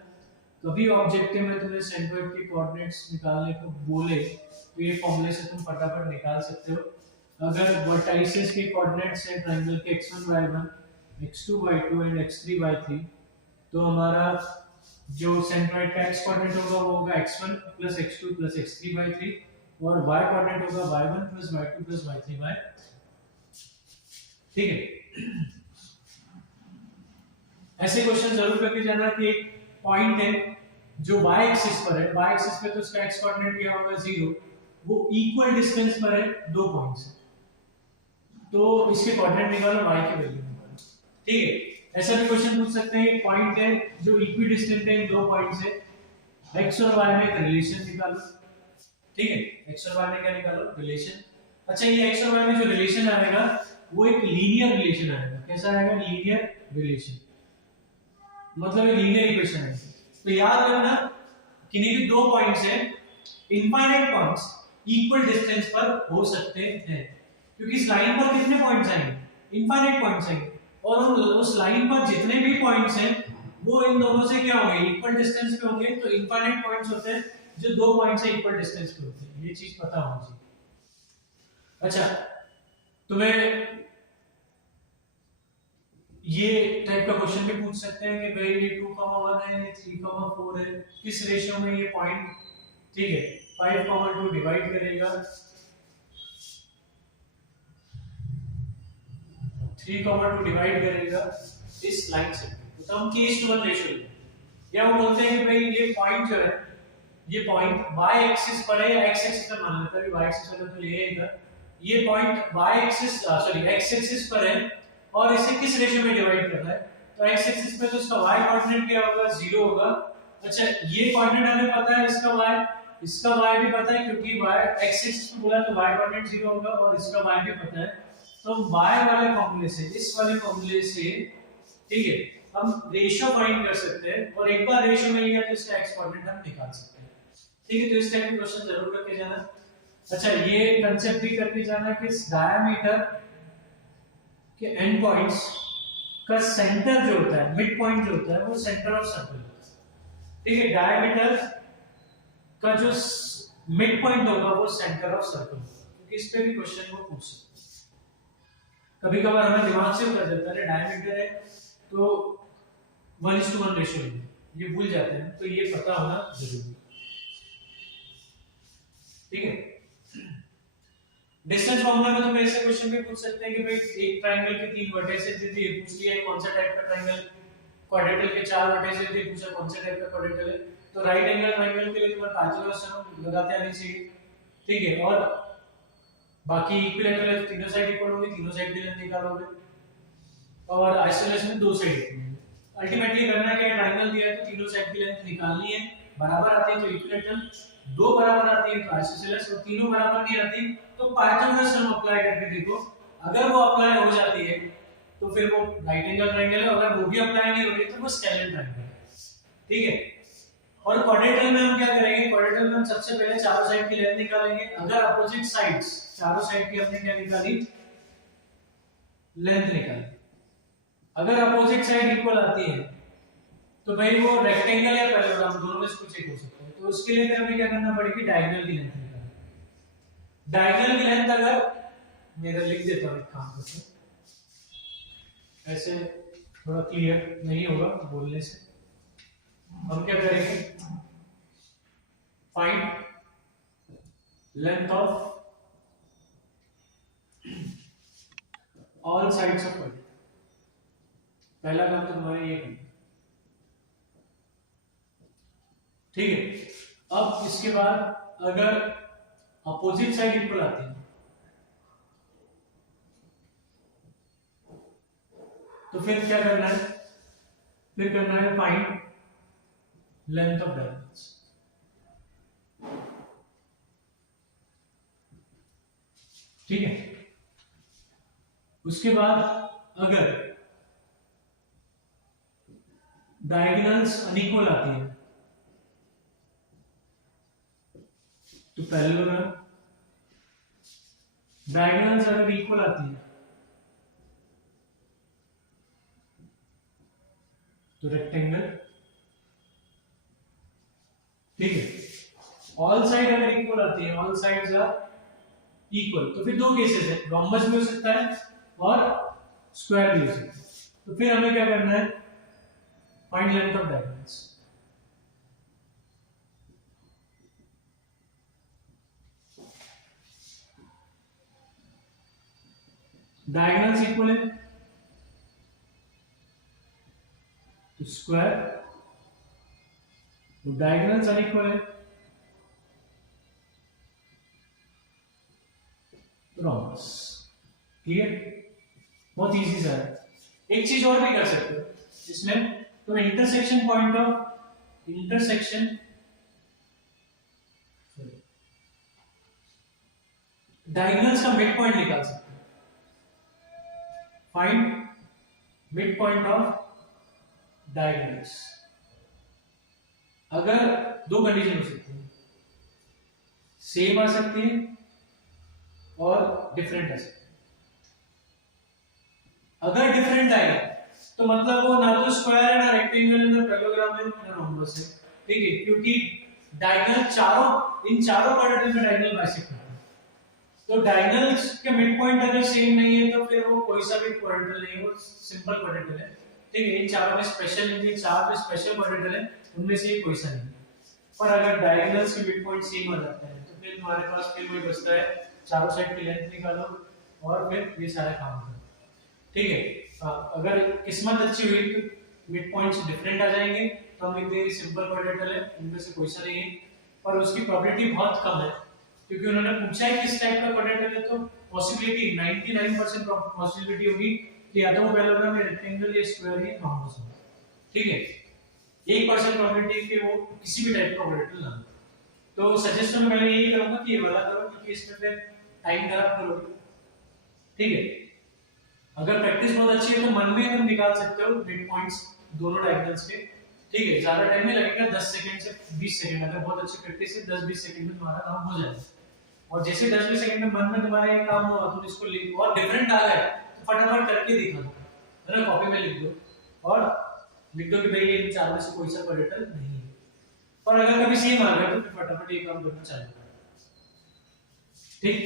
कभी ऑब्जेक्टिव में तुम्हें सेंट्रॉइड के कोऑर्डिनेट्स निकालने को बोले तो ये फॉर्मूले से तुम फटाफट निकाल सकते हो। अगर वर्टाइसेस के कोऑर्डिनेट्स हैं ट्रायंगल के x1 y1 x2 y2 and x3 y3, तो हमारा जो सेंट्रॉइड का x कोऑर्डिनेट होगा वो होगा x1 plus x2 plus x3 y3 और y कोऑर्डिनेट होगा y1 plus y2 plus y3 by। ठीक है, ऐसे क्वेश्चन जरूर करके जाना कि एक पॉइंट है जो y एक्सिस पर है, y एक्सिस पे तो इसका x कोऑर्डिनेट क्या होगा 0, वो इक्वल डिस्टेंस पर है दो पॉइंट से, तो इसके कोऑर्डिनेट निकालो, y की वैल्यू निकालो। ठीक है, ऐसा भी क्वेश्चन पूछ सकते हैं, एक पॉइंट है जो इक्वी डिस्टेंट है इन दो पॉइंट से, x और y में एक रिलेशन निकालो। ठीक है, x और y में क्या निकालो, रिलेशन। अच्छा, ये x और y में जो रिलेशन आएगा वो एक लीनियर रिलेशन आएगा। कैसा आएगा, लीनियर रिलेशन, मतलब एक लीनियर इक्वेशन है। तो याद रखना किन्हीं भी दो पॉइंट्स हैं, इनफाइनाइट पॉइंट्स इक्वल डिस्टेंस पर हो सकते हैं, क्योंकि इस लाइन पर कितने पॉइंट्स आएंगे, इनफाइनाइट पॉइंट्स आएंगे, और उस लाइन पर जितने भी पॉइंट्स हैं वो इन दोनों से क्या होंगे, इक्वल डिस्टेंस पे होंगे। तो इनफाइनाइट पॉइंट्स होते हैं जो दो पॉइंट से इक्वल डिस्टेंस पे होते हैं, ये चीज पता होनी चाहिए। अच्छा, तुम्हें ये टाइप का क्वेश्चन भी पूछ सकते हैं कि भाई ये 2,1 है, ये 3,4 है, किस रेशियो में ये पॉइंट, ठीक है, 5,2 डिवाइड करेगा, 3,2 डिवाइड करेगा इस लाइन से, तो हम k:1 रेशियो लेंगे। या वो बोलते हैं कि भाई ये पॉइंट जो है, ये पॉइंट y एक्सिस पर है या x एक्सिस पर, मान लेते हैं y एक्सिस पर तो ये इधर, ये point y axis sorry x axis पर है और इसे किस रेशियो में डिवाइड कर रहा है, तो x एक्सिस पे तो इसका y कोऑर्डिनेट क्या होगा, 0 होगा। अच्छा ये कोऑर्डिनेट हमें पता है, इसका y भी पता है, क्योंकि y x एक्सिस पे बोला तो y कोऑर्डिनेट 0 होगा, और इसका y भी पता है, तो y वाले फॉर्मूले से, इस वाले फॉर्मूले से, ठीक है, हम रेशियो फाइंड कर सकते हैं, और एक बार रेशियो मिल गया तो इसका x कोऑर्डिनेट हम निकाल सकते हैं, ठीक है। तो इस टाइप के क्वेश्चन जरूर करके जाना। अच्छा ये कांसेप्ट भी करके जाना कि डायमीटर के एंड पॉइंट्स का सेंटर जो होता है, मिड पॉइंट जो होता है, वो सेंटर ऑफ सर्कल होता है, ठीक है। डायमीटर का जो मिड पॉइंट होगा वो सेंटर ऑफ सर्कल होगा, क्योंकि इस पे भी क्वेश्चन वो पूछ सकते हैं। कभी कभार हमें दिमाग से उतर जाता है, डायमीटर है तो 1:1 रेशियो है, ये भूल जाते हैं, तो ये पता होना जरूरी है, ठीक है। डिस्टेंस फार्मूला में तो ऐसे क्वेश्चन भी पूछ सकते हैं कि भाई एक ट्रायंगल के 3 वर्टेक्सेस दे दिए, पूछ लिया कौन सा टाइप का ट्रायंगल, क्वाड्रेटल के 4 वर्टेक्सेस दिए, पूछा कौन सा टाइप का क्वाड्रेटल है, तो राइट एंगल ट्रायंगल के लिए तुम्हें पाइथागोरस लगाते आनी चाहिए, ठीक है। और बाकी इक्विलैटरल है तो तीनों साइड इक्वल होंगे, तीनों साइड की लेंथ निकालोगे, और आइसोलेशन में दो साइड होंगे। अल्टीमेटली करना क्या है, ट्रायंगल दिया है तो तीनों साइड की लेंथ निकालनी है, बराबर आती है तो इक्विलैटरल, दो बराबर आती है तो आइसोसेलेस, और तीनों बराबर नहीं आती तो पाइथागोरस हम अप्लाई करके देखो, अगर वो अप्लाई हो जाती है तो फिर वो राइट एंगल ट्रायंगल है, अगर वो भी अप्लाई नहीं हो रही तो वो स्केलेन ट्रायंगल है, ठीक है। और क्वाड्रेटल में हम क्या करेंगे, क्वाड्रेटल में हम सबसे पहले चारों साइड की लेंथ निकालेंगे, अगर अपोजिट साइड्स, चारों साइड की हमने क्या निकाली, लेंथ निकाली, अगर अपोजिट साइड इक्वल आती है तो भाई वो रेक्टेंगल या पैरेललोग्राम दोनों में से कुछ एक हो सकता है, तो उसके लिए फिर हमें क्या करना पड़ेगी, डायगोनल की लेंथ निकालनी। डायगोनल की लेंथ अगर मेरा लिख देता हूं एक काम करके, ऐसे थोड़ा क्लियर नहीं होगा बोलने से, हम क्या करेंगे, find length of all sides of quadrant, पहला काम तो तुम्हारा ये करना, ठीक है। अब इसके बाद अगर अपोजिट साइड इक्वल आती है तो फिर क्या करना है, फिर करना है फाइंड लेंथ ऑफ डायगोनल्स, ठीक है। उसके बाद अगर डायगोनल्स अनइक्वल आती है तो पैरेललोग्राम, डायगोनल्स अगर इक्वल आती है तो रेक्टेंगल, ठीक है। ऑल साइड अगर इक्वल आती है, ऑल साइड्स आर इक्वल, तो फिर दो केसेस है, रोम्बस भी हो सकता है और स्क्वायर भी हो सकता है, तो फिर हमें क्या करना है, find length of diagonals, diagonals equal है तो स्क्वायर, तो डायगोनल्स अनइक्वल है तो रोम्बस, क्लियर, बहुत इजी सा है। एक चीज और भी कर सकते हो इसमें, तो intersection point of intersection diagonals का मिड पॉइंट निकाल सकते हो, find mid point of diagonals. अगर दो कंडीशन हो सकती है, सेम आ सकती है और डिफरेंट आ सकती है। अगर डिफरेंट आएगा तो मतलब वो ना तो स्क्वायर है, ना रेक्टेंगल है, ना पैरेललोग्राम है, ना रोम्बस है, ठीक है, क्योंकि डायगोनल चारों, इन चारों क्वाड्रेंट में डायगोनल बाइसेक्ट करता है, तो डायगोनल्स के मिड पॉइंट अगर सेम नहीं है तो फिर वो कोई सा भी क्वाड्रेंटल नहीं है, वो सिंपल क्वाड्रेंटल है। ठीक है, इन चारों में स्पेशल, इनके चार जो स्पेशल क्वाड्रेंटल है उनमें से कोई सा नहीं। पर अगर डायगोनल्स के मिड पॉइंट सेम हो जाते हैं तो फिर तुम्हारे पास फिर वही बचता है, चारों साइड की लेंथ निकालो और फिर ये सारा काम करो। ठीक है, अगर किस्मत अच्छी हुई तो मिड पॉइंट्स डिफरेंट आ जाएंगे तो हम लिख देंगे सिंपल क्वाड्रेंटल है, इनमें से कोई सा नहीं है। पर उसकी प्रोबेबिलिटी बहुत कम है क्योंकि उन्होंने पूछा है किस टाइप का क्वाड्रेंटल है, तो पॉसिबिलिटी 99% पॉसिबिलिटी होगी कि या तो वो पैराग्राम या रेक्टेंगल या स्क्वायर या कॉम्बोस हो। ठीक है, 1% प्रोबेबिलिटी कि वो किसी भी टाइप का क्वाड्रेंटल ना हो। तो सजेस्ट मैं पहले यही करूंगा कि ये वाला करो क्योंकि इसमें फिर टाइम खराब करोगे। ठीक है, अगर प्रैक्टिस बहुत अच्छी है तो मन में तुम निकाल सकते हो मिड पॉइंट्स दोनों डायगोनल्स के। ठीक है, ज्यादा टाइम नहीं लगेगा, 10 सेकंड से 20 सेकंड, अगर बहुत अच्छी प्रैक्टिस है 10-20 सेकंड में तुम्हारा काम हो जाएगा। और जैसे 10-20 सेकंड में मन में तुम्हारे ये काम हुआ तुम इसको लिख और डिफरेंट आ गया तो फटाफट करके दिखा दो, है ना, कॉपी में लिख दो और लिख दो कि भाई ये इन चार में से कोई सा क्वाड्रेंटल नहीं है। पर अगर कभी सेम आ गया तो फिर फटाफट ये काम करना चालू करो। ठीक,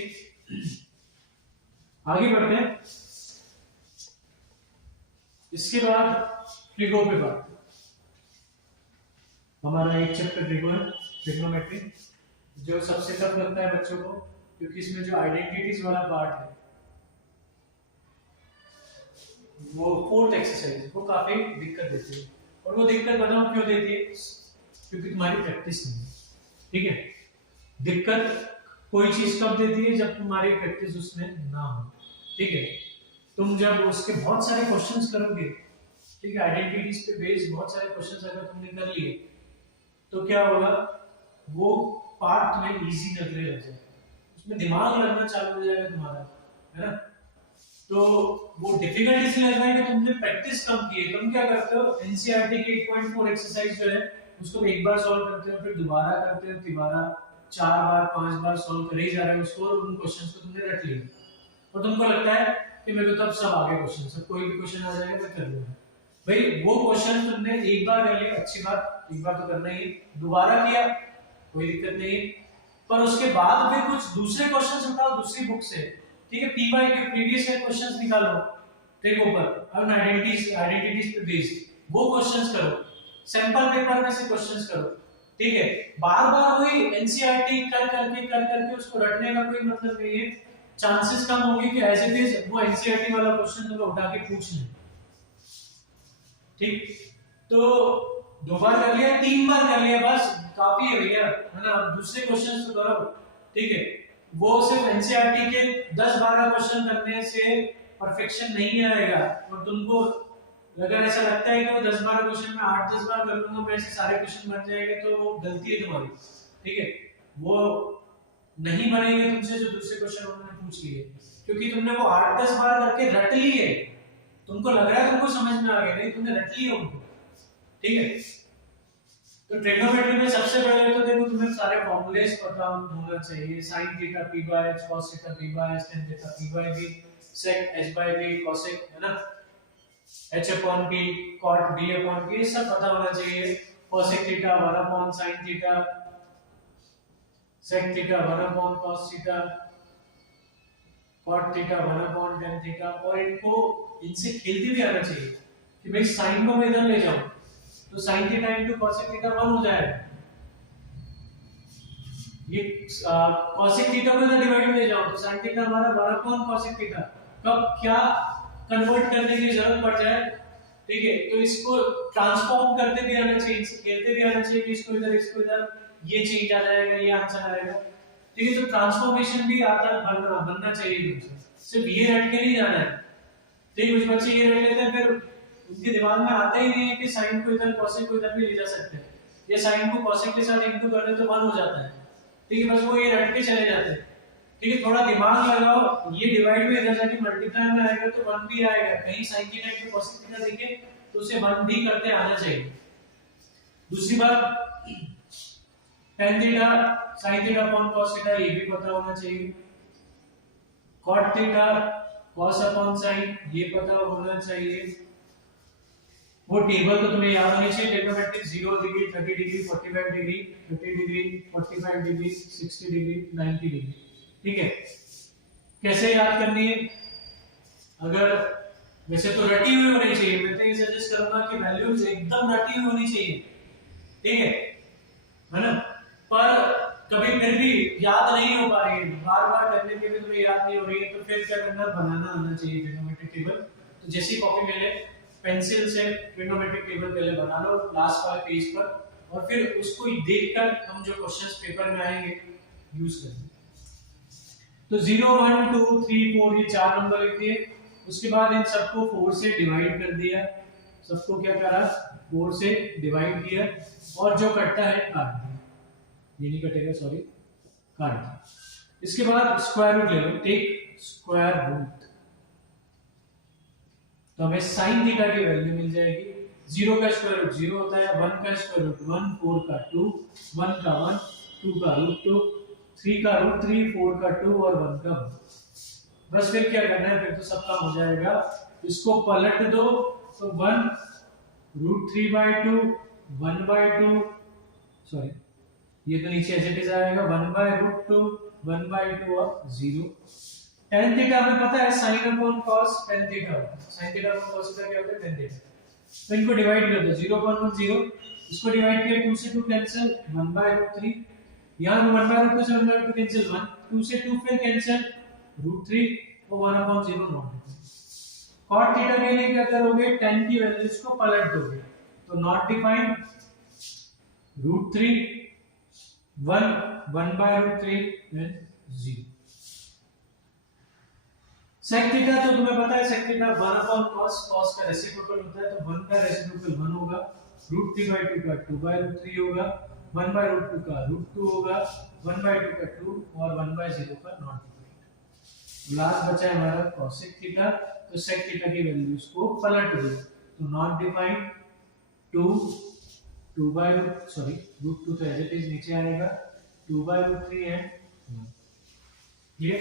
आगे बढ़ते हैं। इसके बाद ट्रिगो पे बात, हमारा एक चैप्टर ट्रिगो है, ट्रिग्नोमेट्री, जो सबसे टफ लगता है बच्चों को क्योंकि इसमें जो आइडेंटिटीज वाला पार्ट है वो फोर्थ एक्सरसाइज वो काफी दिक्कत देती है। और वो दिक्कत बताओ क्यों देती है, क्योंकि तुम्हारी प्रैक्टिस नहीं है। ठीक है, दिक्कत कोई चीज कब देती है, जब तुम्हारी प्रैक्टिस उसमें ना हो। ठीक है, तुम जब उसके बहुत सारे क्वेश्चंस करोगे, ठीक है, आइडेंटिटीज पे बेस्ड बहुत सारे क्वेश्चंस अगर तुमने कर लिए तो क्या होगा, वो पार्ट तुम्हें इजी लगने लग जाएगा, उसमें दिमाग लगना चालू हो जाएगा तुम्हारा, है ना। तो वो डिफिकल्ट इसलिए लग रहा है कि तुमने प्रैक्टिस कम की है। तुम क्या करते हो, एनसीईआरटी की 8.4 एक्सरसाइज जो है उसको एक बार सॉल्व करते हो, फिर दोबारा करते हो, दोबारा 4 बार 5 बार सॉल्व कर ही जा रहे हो उसको, और उन क्वेश्चंस को तुमने रट लिया और तुमको लगता है कि मेरे को तो अब सब आ गए क्वेश्चन, सब कोई भी क्वेश्चन आ जाएगा मैं कर लूंगा। भाई वो क्वेश्चन तुमने एक बार कर लिया, अच्छी बात, एक बार तो करना ही है, दोबारा किया कोई दिक्कत नहीं, पर उसके बाद फिर कुछ दूसरे क्वेश्चंस उठाओ दूसरी बुक से। ठीक है, पीवाई के प्रीवियस ईयर क्वेश्चंस निकालो ट्रिगो पर, अब आइडेंटिटीज पे बेस्ड वो क्वेश्चंस करो, सैंपल पेपर में से क्वेश्चंस करो। ठीक है, बार-बार वही एनसीईआरटी कर करके उसको रटने का कोई मतलब नहीं है, चांसेस कम होंगे कि एज इट इज वो एनसीईआरटी वाला क्वेश्चन तुम्हें उठा के पूछ ले। ठीक, तो 2 बार कर लिया, 3 बार कर लिया, बस काफी है भैया, है ना, दूसरे क्वेश्चंस तो करो। ठीक है, वो सिर्फ एनसीईआरटी के 10-12 क्वेश्चन करने से परफेक्शन नहीं आएगा, और तुमको अगर ऐसा लगता है कि वो 10-12 क्वेश्चन में 8-10 बार कर लूंगा मैं ऐसे सारे क्वेश्चन बन जाएंगे, तो वो गलती है तुम्हारी। ठीक है, वो नहीं बनेंगे तुमसे जो दूसरे क्वेश्चन उन्होंने पूछ लिए, क्योंकि तुमने वो 8-10 बार करके रट लिए, तुमको लग रहा है तुमको समझ में आ गया, नहीं तुमने रट लिया उनको। ठीक है, तो ट्रिग्नोमेट्री में सबसे पहले तो देखो तुम्हें सारे फॉर्मूलेस पता होना चाहिए, sin theta p by h, cos theta p by h, tan theta p by b, sec h by b, cosec, है ना, h upon p, cot b upon p, ये सब पता होना चाहिए। cosec theta 1 upon sin theta, sec theta 1 upon cos theta, cot theta 1 upon tan theta, और इनसे खेलते भी आना चाहिए कि भाई sin को मैं इधर ले जाऊं तो sin theta into cosec theta 1 हो जाएगा, ये cosec थीटा को इधर डिवाइड में ले जाओ तो sin थीटा हमारा 1 upon cosec थीटा, कब क्या कन्वर्ट करने की जरूरत पड़ जाए। ठीक है, तो इसको ट्रांसफॉर्म करते भी आना चाहिए, इससे खेलते भी आना चाहिए कि इसको इधर ये चेंज आ जाएगा, ये आंसर आएगा। ठीक है, तो ट्रांसफॉर्मेशन भी आता बनना चाहिए तुमसे, सिर्फ ये रट के नहीं जाना है। ठीक, कुछ बच्चे ये रट लेते हैं फिर उनके दिमाग में आता ही नहीं है कि साइन को इधर कॉसेक को इधर भी ले जा सकते हैं, ये साइन को कॉसेक के साथ इंटू कर दे तो 1 हो जाता है। ठीक है, बस वो ये रट के चले जाते हैं। ठीक है, थोड़ा दिमाग लगाओ, ये डिवाइड में इधर जाके मल्टीप्लाई में आएगा तो 1 भी आएगा, कहीं sine theta into cosec theta देखे तो उसे 1 भी करते आना चाहिए। दूसरी बात, tan theta sin theta upon cos theta ये भी पता होना चाहिए, cot theta cos upon sin ये पता होना चाहिए। वो टेबल तो तुम्हें याद होनी चाहिए, trigonometric 0 degree, 30 degree, 45 degree, 50 degree, 45 degree, 60 degree, 90 degree. ठीक है, कैसे याद करनी है? अगर वैसे तो रटी हुई होनी चाहिए, मैं तो ये सजेस्ट करूंगा कि वैल्यूज एकदम रटी हुई होनी चाहिए, ठीक है ना? पर कभी फिर भी याद नहीं हो पा रही है, बार बार करने के भी तुम्हें याद नहीं हो रही है, तो फिर क्या करना, बनाना आना चाहिए ट्रिग्नोमेट्रिक टेबल। तो जैसी कॉपी में ले, पेंसिल से ट्रिग्नोमेट्रिक टेबल पहले बना लो लास्ट वाले पेज पर, और फिर उसको देखकर हम जो क्वेश्चंस पेपर में आएंगे यूज करेंगे। तो 0 1 2 3 4 ये चार नंबर लिख दिए, उसके बाद इन सबको 4 से डिवाइड कर दिया, सबको क्या करा, 4 से डिवाइड किया, और जो कटता है काट दिया, ये नहीं कटेगा सॉरी, काट दिया। इसके बाद स्क्वायर रूट ले लो, टेक स्क्वायर रूट, तो हमें sin थीटा की वैल्यू मिल जाएगी। 0 का स्क्वायर रूट 0 होता है, 1 का स्क्वायर रूट 1, 4 का 2, 1 का 1, 2 का रूट 2, 3 का रूट 3, 4 का 2 और 1 का 1। बस फिर क्या करना है, फिर तो सब काम हो जाएगा, इसको पलट दो, तो 1 रूट 3 बाई 2, 1 बाई 2, सॉरी ये तो नीचे एज इट इज आएगा, 1 बाई रूट 2, 1 बाई 2 और 0। tan थीटा हमें पता है sin upon cos tan theta होता है, sin theta upon cos theta क्या होता है, tan थीटा। तो इनको डिवाइड कर दो, 0 अपॉन 1 0, इसको डिवाइड किया 2 से 2 कैंसिल, 1 बाय √3, यहां 1 बाय √2 से 1 बाय √2 कैंसिल, 1 2 से 2 फिर कैंसिल, √3 और 1 अपॉन 0 नॉट। cot थीटा के लिए क्या करोगे, tan की वैल्यूज को पलट दोगे, तो not defined √3 1 1 by √3 then 0। sec theta तो तुम्हें पता है, sec theta 1 upon cos, cos का रेसिप्रोकल होता है, तो 1 का रेसिप्रोकल 1 होगा, √3 बाय 2 का 2 बाय √3 होगा, 1 बाय √2 का √2 होगा, 1 बाय 2 का 2 और 1 बाय 0 का नॉट डिफाइंड। लास्ट बचा है हमारा cosec थीटा, तो sec थीटा की वैल्यूज को पलट दो, तो नॉट डिफाइंड 2 2 बाय सॉरी √2 तो एज इट इज नीचे आएगा, 2 बाय √3 एंड 1। ये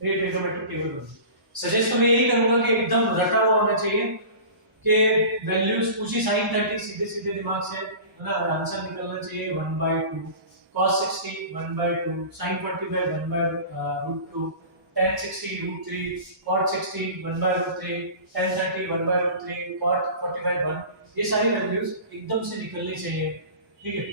ट्रिग्नोमेट्रिक टेबल बन। सजेस्ट तो मैं यही करूंगा कि एकदम रटा हुआ होना चाहिए, कि वैल्यूज पूछी sin 30 सीधे सीधे दिमाग से है ना, आंसर निकलना चाहिए 1 by 2, cos 60 1 by 2, sin 45 1 by √2, tan 60 √3, cot 60 1 by √3, tan 30 1 by √3, cot 45 1, ये सारी वैल्यूज एकदम से निकलनी चाहिए, ठीक है।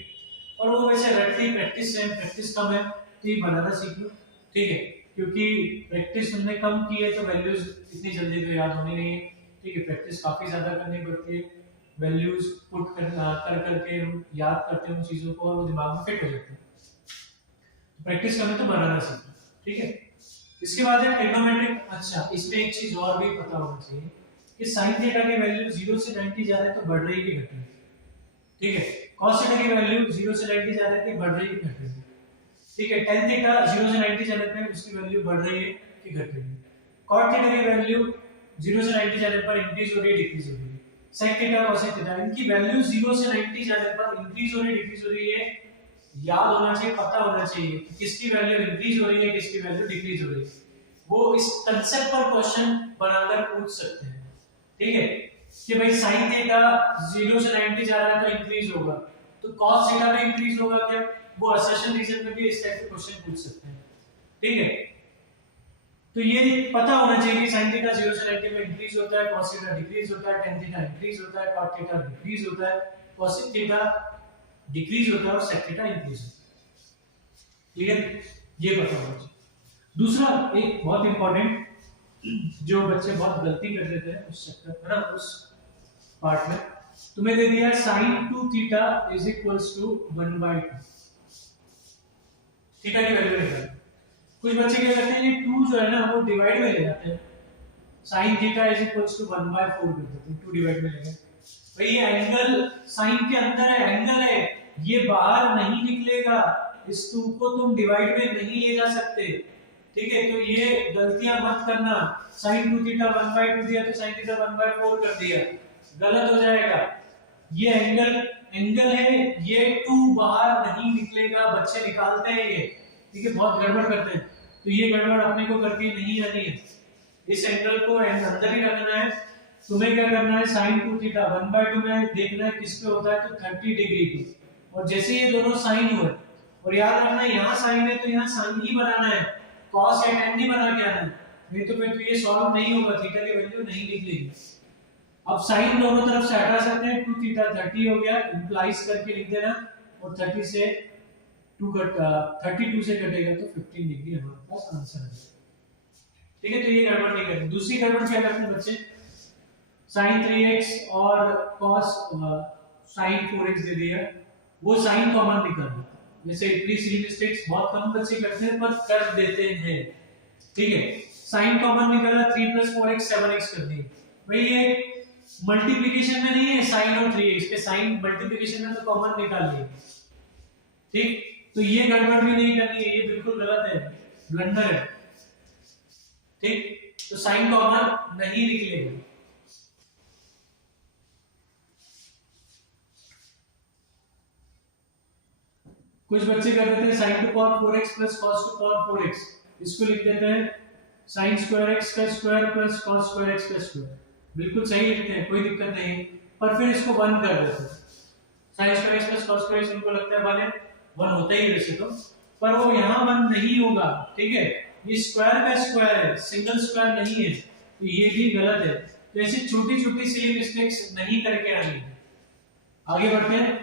और वो वैसे रटती प्रैक्टिस है, प्रैक्टिस कम है, तो ये बनाना सीख लो, ठीक है, क्योंकि प्रैक्टिस हमने कम की है, तो वैल्यूज इतनी जल्दी तो याद होनी नहीं है, ठीक है। प्रैक्टिस काफी ज्यादा करनी पड़ती है, वैल्यूज पुट कर करके हम याद करते हैं उन चीजों को, और वो दिमाग में फिट हो जाते हैं। तो प्रैक्टिस करना तो बनाना सीखो, ठीक है। इसके बाद है ट्रिग्नोमेट्रिक। अच्छा, इसमें एक चीज और भी पता होना चाहिए कि sin थीटा की वैल्यू 0 से 90 जा रहा है तो बढ़ रही है कि घट रही है, ठीक है। cos थीटा की वैल्यू 0 से 90 जा रहा है कि बढ़ रही है कि घट रही है, ठीक है। tan थीटा 0 से 90 जाने पर उसकी वैल्यू बढ़ रही है कि घट रही है। cot थीटा की वैल्यू 0 से 90 जाने पर इंक्रीज हो रही है डिक्रीज हो रही है। sec थीटा cosec थीटा इनकी वैल्यू 0 से 90 जाने पर इंक्रीज हो रही है डिक्रीज हो रही है, याद होना चाहिए, पता होना चाहिए कि किसकी वैल्यू इंक्रीज हो रही है, किसकी वैल्यू डिक्रीज हो रही है। वो इस कांसेप्ट पर क्वेश्चन बनाकर पूछ सकते हैं, ठीक है, कि भाई sin थीटा 0 से 90 जा रहा है तो इंक्रीज होगा, तो cos थीटा भी इंक्रीज होगा क्या, वो असर्शन रीजन में भी इस टाइप के क्वेश्चन पूछ सकते हैं, ठीक है। तो ये पता होना चाहिए कि sin थीटा 0 से 90 में इंक्रीज होता है, cos थीटा डिक्रीज होता है, tan थीटा इंक्रीज होता है, cot थीटा डिक्रीज होता है, cosec थीटा डिक्रीज होता है और sec थीटा इंक्रीज होता है, क्लियर, ये पता होना चाहिए। दूसरा एक बहुत इंपॉर्टेंट जो बच्चे बहुत गलती कर लेते हैं उस चक्कर है ना, उस पार्ट में तुम्हें दे दिया sin 2 theta is equals to 1 by 2, theta की वैल्यू निकालो। कुछ बच्चे क्या करते हैं, ये 2 जो है ना वो डिवाइड में ले जाते हैं, sin theta is equals to 1 by 4 कर देते हैं, 2 डिवाइड में लेंगे, भाई ये एंगल sin के अंदर है, एंगल है, ये बाहर नहीं निकलेगा, इस 2 को तुम डिवाइड में नहीं ले जा सकते, ठीक है। तो ये गलतियां मत करना, sin 2 थीटा 1 by 2 दिया तो sin थीटा 1 by 4 कर दिया, गलत हो जाएगा। ये एंगल है, ये 2 बाहर नहीं निकलेगा, बच्चे निकालते हैं ये, ठीक है, बहुत गड़बड़ करते हैं, तो ये गड़बड़ अपने को करके नहीं आनी है, इस एंगल को अंदर ही रखना है। तुम्हें क्या करना है, sin 2 थीटा 1 by 2 में देखना है किस पे होता है, तो 30 डिग्री पे, और जैसे ये दोनों साइन हुए, और याद रखना यहाँ साइन है तो यहाँ साइन ही बनाना है, cos या tan नहीं बना के आना है, नहीं तो फिर तो ये सॉल्व नहीं होगा, थीटा की वैल्यू नहीं निकलेगी। अब साइन दोनों तरफ से हटा सकते हैं, 2 थीटा 30 हो गया, इंप्लाइज करके लिख देना, और 30 से 32 से कटेगा तो 15 डिग्री हमारे पास आंसर है। ठीक है, तो ये गड़बड़ नहीं करनी। दूसरी गड़बड़ क्या करते हैं बच्चे, sin 3x और cos sin 4x दे दिया, वो sin कॉमन निकालना। वैसे इतनी सी मिस्टेक्स बहुत कम बच्चे करते हैं, पर कर देते हैं। ठीक है, sin कॉमन निकाला, 3 + 4x 7x कर दी। भाई ये मल्टीप्लिकेशन में नहीं है sin और 3x के, sin मल्टीप्लिकेशन में तो कॉमन निकाल लिए। ठीक, तो ये गड़बड़ भी नहीं करनी है, ये बिल्कुल गलत है, ब्लंडर है। ठीक, तो sin कॉमन नहीं निकलेगा। कुछ बच्चे कर देते हैं sin to power 4x + cos to power 4x, इसको लिख देते हैं sin square x का स्क्वायर + cos square x का स्क्वायर। बिल्कुल सही लिखते हैं, कोई दिक्कत नहीं है, पर फिर इसको 1 कर देते हैं। sin square x + cos square x इनको लगता है 1 होता ही वैसे तो, पर वो यहाँ 1 नहीं होगा। ठीक है, ये स्क्वायर का स्क्वायर है, सिंगल स्क्वायर नहीं है, तो ये भी गलत है। तो ऐसी छोटी छोटी सी मिस्टेक्स नहीं करके आनी है। आगे बढ़ते हैं।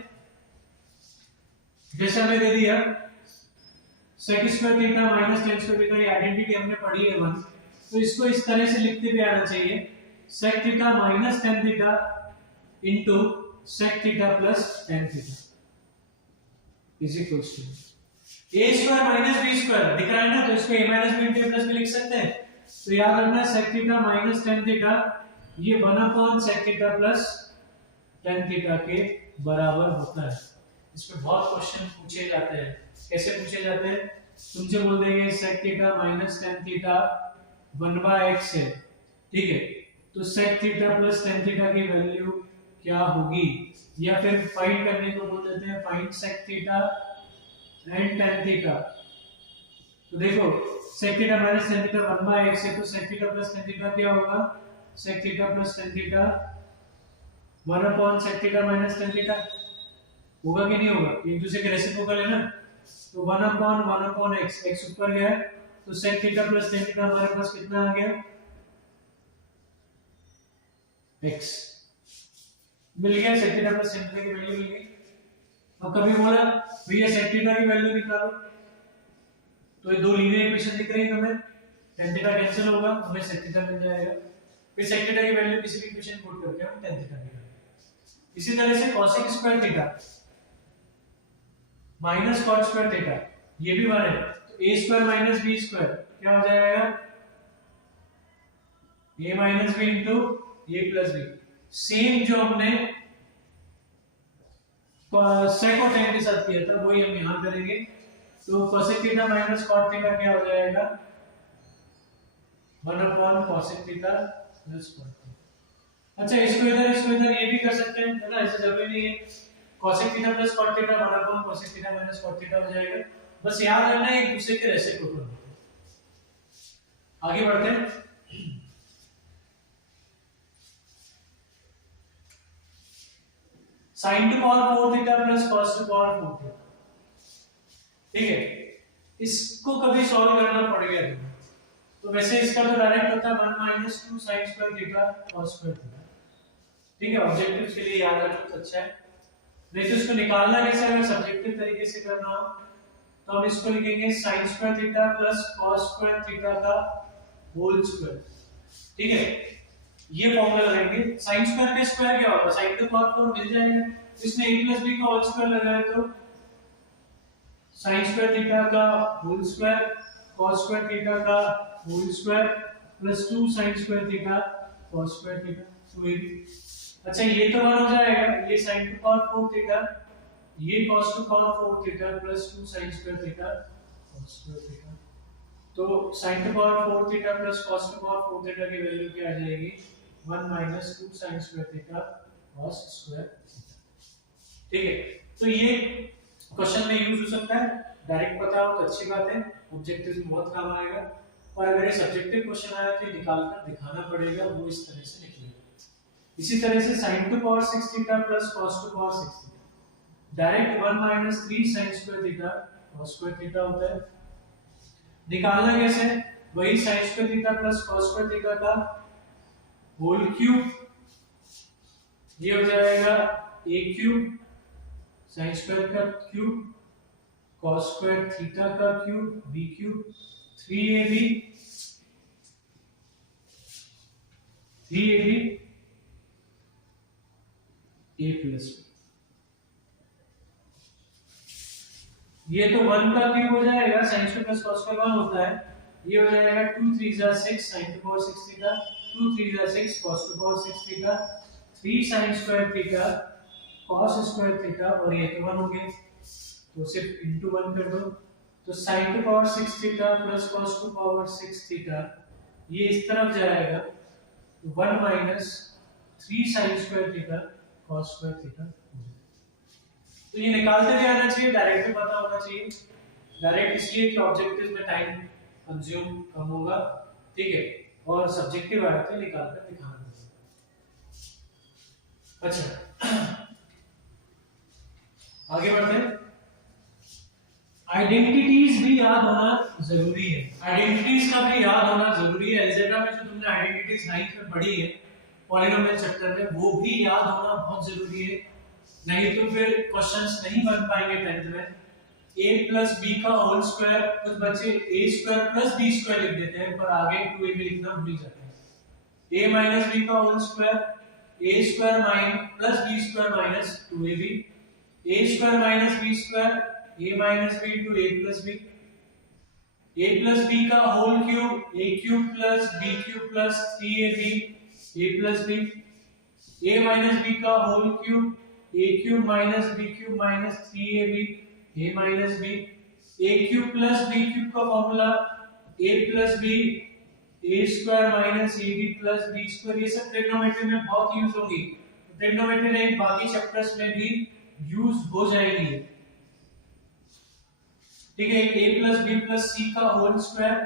जैसे हमने दे दिया sec square theta minus tan square theta, ये आइडेंटिटी हमने पढ़ी है 1, तो इसको इस तरह से लिखते भी आना चाहिए, sec theta minus tan theta into sec theta plus tan theta is equals to a square minus b square दिख रहा है ना, तो इसको a minus b into a plus b लिख सकते हैं। तो याद रखना sec theta minus tan theta ये 1/sec theta plus tan theta के बराबर होता है। इस पे बहुत क्वेश्चन पूछे जाते हैं। कैसे पूछे जाते हैं, तुमसे बोल देंगे sec theta minus tan theta 1/x है। ठीक है, तो sec theta plus tan theta की वैल्यू क्या होगी, या फिर फाइंड करने को बोल देते हैं find sec theta and tan theta. तो देखो sec theta minus tan theta 1/x है, तो sec theta plus tan theta क्या होगा, sec theta plus tan theta 1/sec theta minus tan theta होगा कि नहीं होगा, एक दूसरे के रेसिप्रोकल है ना। तो 1/1/x, x ऊपर गया तो sec theta plus tan theta हमारे पास कितना आ गया, x मिल गया, sec theta plus tan theta की वैल्यू मिल गई। अब कभी बोला भैया sec थीटा की वैल्यू निकालो, तो ये दो लीनियर इक्वेशन दिख रही है हमें, tan थीटा कैंसिल होगा, हमें sec थीटा मिल जाएगा। फिर sec थीटा की वैल्यू किसी भी इक्वेशन पुट करके हम tan थीटा निकालेंगे। इसी तरह से cosec square theta minus cot square theta ये भी 1 है, तो a square minus b square क्या हो जाएगा, a minus b into a plus b। Same जो हमने sec और tan के साथ किया था वही हम यहां करेंगे। तो cosec theta minus cot theta क्या हो जाएगा, 1/cosec theta plus cot theta. अच्छा, इसको इधर ये भी कर सकते हैं, है ना, ऐसा जरूरी नहीं है। cosec theta plus cot theta 1/cosec theta minus cot theta हो जाएगा। बस याद रखना है एक दूसरे के रेसिप्रोकल होते हैं। आगे बढ़ते हैं। sin to power 4 theta plus cos to power 4 theta. ठीक है, इसको कभी सॉल्व करना पड़ेगा तो वैसे इसका तो डायरेक्ट होता है 1 - 2 sin square theta cos square theta. ठीक है, ऑब्जेक्टिव के लिए याद रखना तो अच्छा है, नहीं तो इसको निकालना कैसे, अगर सब्जेक्टिव तरीके से करना हो तो हम इसको लिखेंगे sin square theta plus cos square theta का होल स्क्वायर। ठीक है, ये फॉर्मूला लगाएंगे। sin स्क्वायर का स्क्वायर क्या होगा, sin टू पावर 4 मिल जाएगा, इसमें a प्लस b का होल स्क्वायर लगाए तो sin स्क्वायर थीटा का whole square cos square theta का whole square plus 2 sin square theta cos square theta. तो अच्छा, ये तो 1 हो जाएगा, ये sin टू पावर 4 थीटा, ये cos to power 4 theta plus 2 sin square theta cos square theta. तो sin to power 4 theta plus cos to power 4 theta की वैल्यू क्या आ जाएगी, 1 - 2 sin square theta cos square theta. ठीक है, तो ये question में यूज हो सकता है, डायरेक्ट पता हो तो अच्छी बात है, ऑब्जेक्टिव में बहुत काम आएगा। और अगर ये सब्जेक्टिव क्वेश्चन आया तो निकाल कर दिखाना पड़ेगा, वो इस तरह से निकलेगा। इसी तरह से sin to power 6 theta plus cos to power 6 theta direct 1 - 3 sin square theta cos square theta होता है। निकालना कैसे, वही sin square theta plus cos square theta का होल क्यूब, ये हो जाएगा a क्यूब sin स्क्वायर का क्यूब cos स्क्वायर थीटा का cube b cube 3ab a plus ये तो 1 का क्यूब हो जाएगा, sin square plus cos square 1 होता है, ये हो जाएगा 2 3 जा 6 sin टू पावर 6 थीटा, 2 3 जा 6 cos to power 6 theta, 3 sin square theta cos square theta, और ये तो 1 हो गए तो सिर्फ इनटू 1 कर दो, तो sin to power 6 theta plus cos to power 6 theta ये इस तरफ जाएगा, 1 minus 3 sin square theta cos square theta. तो ये निकालते भी आना चाहिए, डायरेक्ट भी पता होना चाहिए। डायरेक्ट इसलिए कि ऑब्जेक्टिव में टाइम कंज्यूम कम होगा, ठीक है, और सब्जेक्टिव आया तो निकाल कर दिखाना पड़ेगा। अच्छा आगे बढ़ते हैं। आइडेंटिटीज भी याद होना जरूरी है, आइडेंटिटीज का भी याद होना जरूरी है। अलजेब्रा में जो तुमने आइडेंटिटीज 9th में पढ़ी है पॉलिनोमियल चैप्टर में, वो भी याद होना बहुत जरूरी है, नहीं तो फिर क्वेश्चंस नहीं बन पाएंगे 10th में। a प्लस b का होल स्क्वायर, कुछ बच्चे a square plus b square लिख देते हैं पर आगे 2a भी लिखना भूल जाते हैं। a माइनस b का whole square, a square minus plus b square minus 2ab, a square minus b square, a minus b into a plus b, a plus b का whole cube, a cube plus b cube plus 3ab, a plus b, a minus b का whole cube, a cube minus b cube minus 3ab, a minus b, a cube plus b cube का formula a plus b, a square minus ab plus b square, ये सब trigonometry में बहुत use होंगी, trigonometry नहीं बाकी chapters में भी यूज हो जाएगी, ठीक है। a plus b plus c का whole square,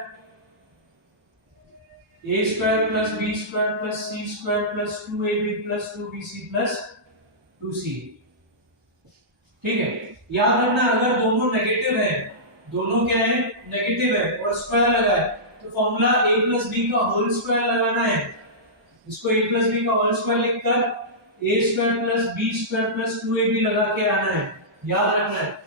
a square plus b square plus c square plus 2ab plus 2bc plus 2c, ठीक है। याद रखना अगर दोनों नेगेटिव है, दोनों क्या है नेगेटिव है और स्क्वायर लगा है तो फॉर्मूला a प्लस b का होल स्क्वायर लगाना है, इसको a प्लस b का होल स्क्वायर लिखकर a square plus b square plus 2ab लगा के आना है, याद रखना है।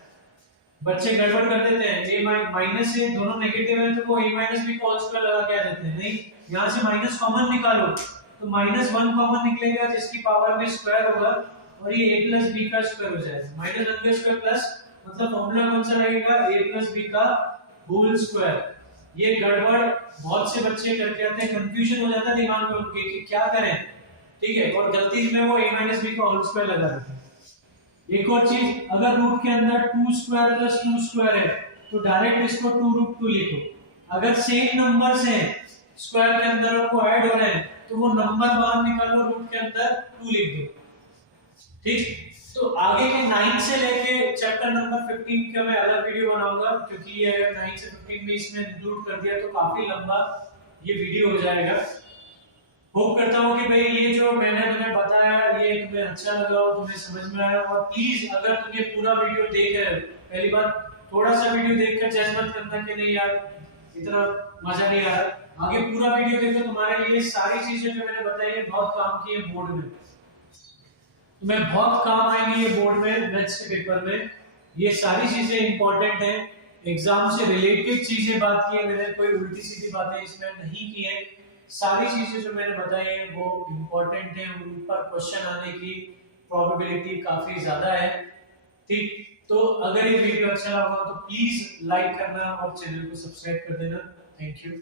बच्चे गड़बड़ कर देते हैं, a माइनस से दोनों नेगेटिव है तो वो a माइनस b का होल स्क्वायर लगा के आ जाते हैं, नहीं यहां से माइनस कॉमन निकालो तो माइनस 1 कॉमन निकलेगा जिसकी पावर में स्क्वायर होगा और ये a प्लस b का स्क्वायर हो जाएगा, माइनस 1 का स्क्वायर प्लस मतलब फॉर्मूला कौन सा रहेगा a प्लस b का होल स्क्वायर। ये गड़बड़ बहुत से बच्चे करके आते हैं, कंफ्यूजन हो जाता है दिमाग में उनके कि क्या करें, ठीक है, और गलती में वो a माइनस b का होल स्क्वायर लगा देते हैं। एक और चीज, अगर रूट के अंदर 2 स्क्वायर प्लस 2 स्क्वायर है तो डायरेक्ट इसको 2 रूट 2 लिखो, अगर सेम नंबर्स हैं स्क्वायर के अंदर और वो ऐड हो रहे हैं तो वो नंबर बाहर निकालो, रूट के अंदर 2 लिख दो, ठीक। तो आगे के 9 से लेके चैप्टर नंबर 15 का मैं अलग वीडियो बनाऊंगा क्योंकि ये 9 से 15 में इसमें इंक्लूड कर दिया तो काफी लंबा ये वीडियो हो जाएगा। होप करता हूँ कि भाई ये जो मैंने तुम्हें बताया ये तुम्हें अच्छा लगा हो, तुम्हें समझ में आया, और प्लीज अगर तुम ये पूरा वीडियो देख रहे हो, पहली बार थोड़ा सा वीडियो देखकर जज मत करना कि नहीं यार इतना मजा नहीं आ रहा, आगे पूरा वीडियो देखो, तुम्हारे लिए सारी चीजें जो मैंने बताई है बहुत काम की है बोर्ड में, तुम्हें बहुत काम आएंगी ये बोर्ड में मैथ्स के पेपर में, ये सारी चीजें इंपॉर्टेंट है, एग्जाम से रिलेटेड चीजें बात की है मैंने, कोई उल्टी सीधी बातें इसमें नहीं की है, सारी चीजें जो मैंने बताई है वो इंपॉर्टेंट है, उन पर क्वेश्चन आने की प्रोबेबिलिटी काफी ज्यादा है, ठीक। तो अगर ये वीडियो अच्छा लगा तो प्लीज लाइक करना और चैनल को सब्सक्राइब कर देना, थैंक यू।